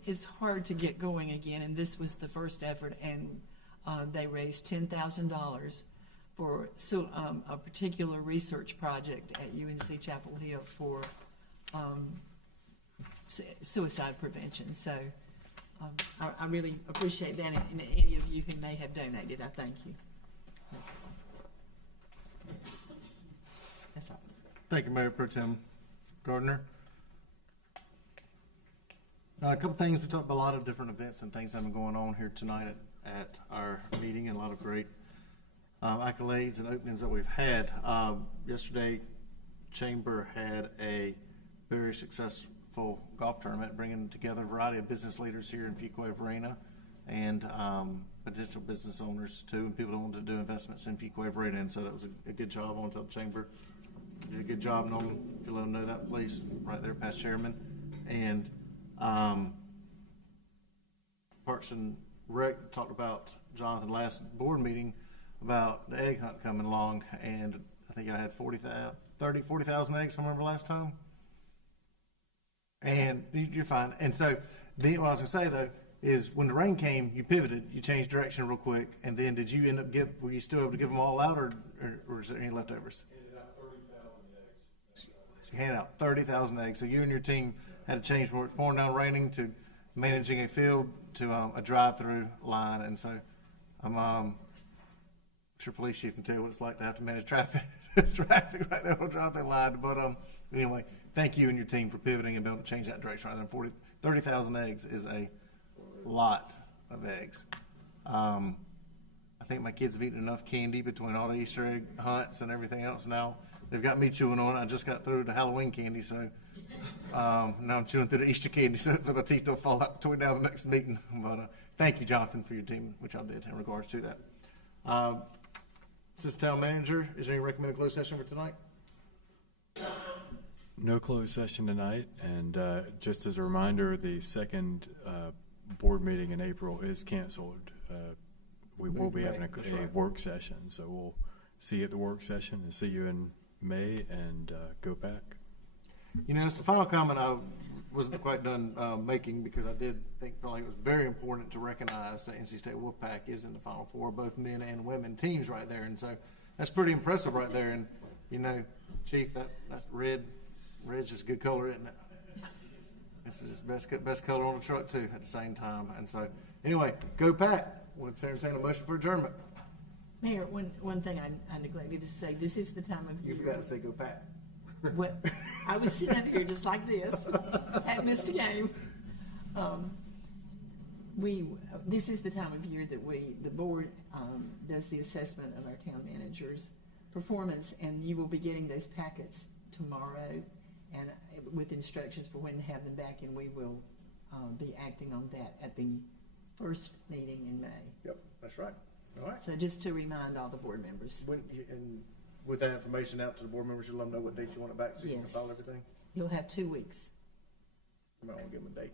It's hard to get going again, and this was the first effort, and they raised $10,000 for a particular research project at UNC Chapel Hill for suicide prevention. So I really appreciate that, and any of you who may have donated, I thank you. That's all. Thank you, Mayor Pro Tem Gardner. A couple things. We talked about a lot of different events and things that have been going on here tonight at our meeting, and a lot of great accolades and openings that we've had. Yesterday, Chamber had a very successful golf tournament, bringing together a variety of business leaders here in Fuquay-Varina and potential business owners too, and people that want to do investments in Fuquay-Varina. And so that was a good job. I want to tell the Chamber did a good job. Norman, if you let them know that, please, right there, past chairman. And Parks and Rec talked about, Jonathan, last board meeting about the egg hunt coming along, and I think I had 40,000 eggs, if I remember last time. And you're fine. And so what I was going to say, though, is when the rain came, you pivoted, you changed direction real quick, and then did you end up were you still able to give them all out, or is there any leftovers? Handed out 30,000 eggs. You handed out 30,000 eggs. So you and your team had to change from it's pouring down raining to managing a field to a drive-through line. And so I'm sure police chief can tell you what it's like to have to manage traffic right there on drive-through line. But anyway, thank you and your team for pivoting and being able to change that direction right there. 30,000 eggs is a lot of eggs. I think my kids have eaten enough candy between all the Easter egg hunts and everything else. Now they've got me chewing on it. I just got through the Halloween candy, so now I'm chewing through the Easter candy, so my teeth don't fall out between now and the next meeting. But thank you, Jonathan, for your team, which I did in regards to that. Assistant Town Manager, is there any recommended closed session for tonight? No closed session tonight, and just as a reminder, the second board meeting in April is canceled. We will be having a work session, so we'll see you at the work session and see you in May, and go back. You know, it's the final comment I wasn't quite done making, because I did think like it was very important to recognize that NC State Wolfpack is in the Final Four, both men and women teams right there, and so that's pretty impressive right there. And you know, Chief, that's red's just a good color, isn't it? It's just best color on the truck too at the same time. And so anyway, go Pack. We'll entertain a motion for adjournment. Mayor, one thing I neglected to say, this is the time of year. You forgot to say go Pack. What? I was sitting up here just like this. Hadn't missed a game. This is the time of year that the board does the assessment of our town manager's performance, and you will be getting those packets tomorrow, and with instructions for when to have them back, and we will be acting on that at the first meeting in May. Yep, that's right. All right. So just to remind all the board members. And with that information out to the board members, you'll let them know what date you want it back so you can Yes. file everything? You'll have 2 weeks. You might want to give them a date.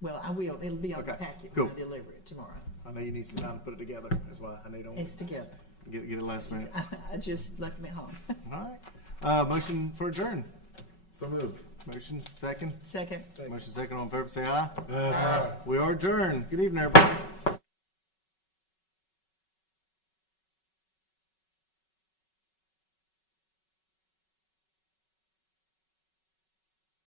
Well, I will. It'll be on the Okay, packet cool. when I deliver it tomorrow. I know you need some time to put it together. That's why I know you don't want It's together. get it last minute. I just left them at home. All right. Motion for adjourn. So moved. Motion second. Second. Motion second. On purpose, say aye. Aye. We are adjourned. Good evening, everybody.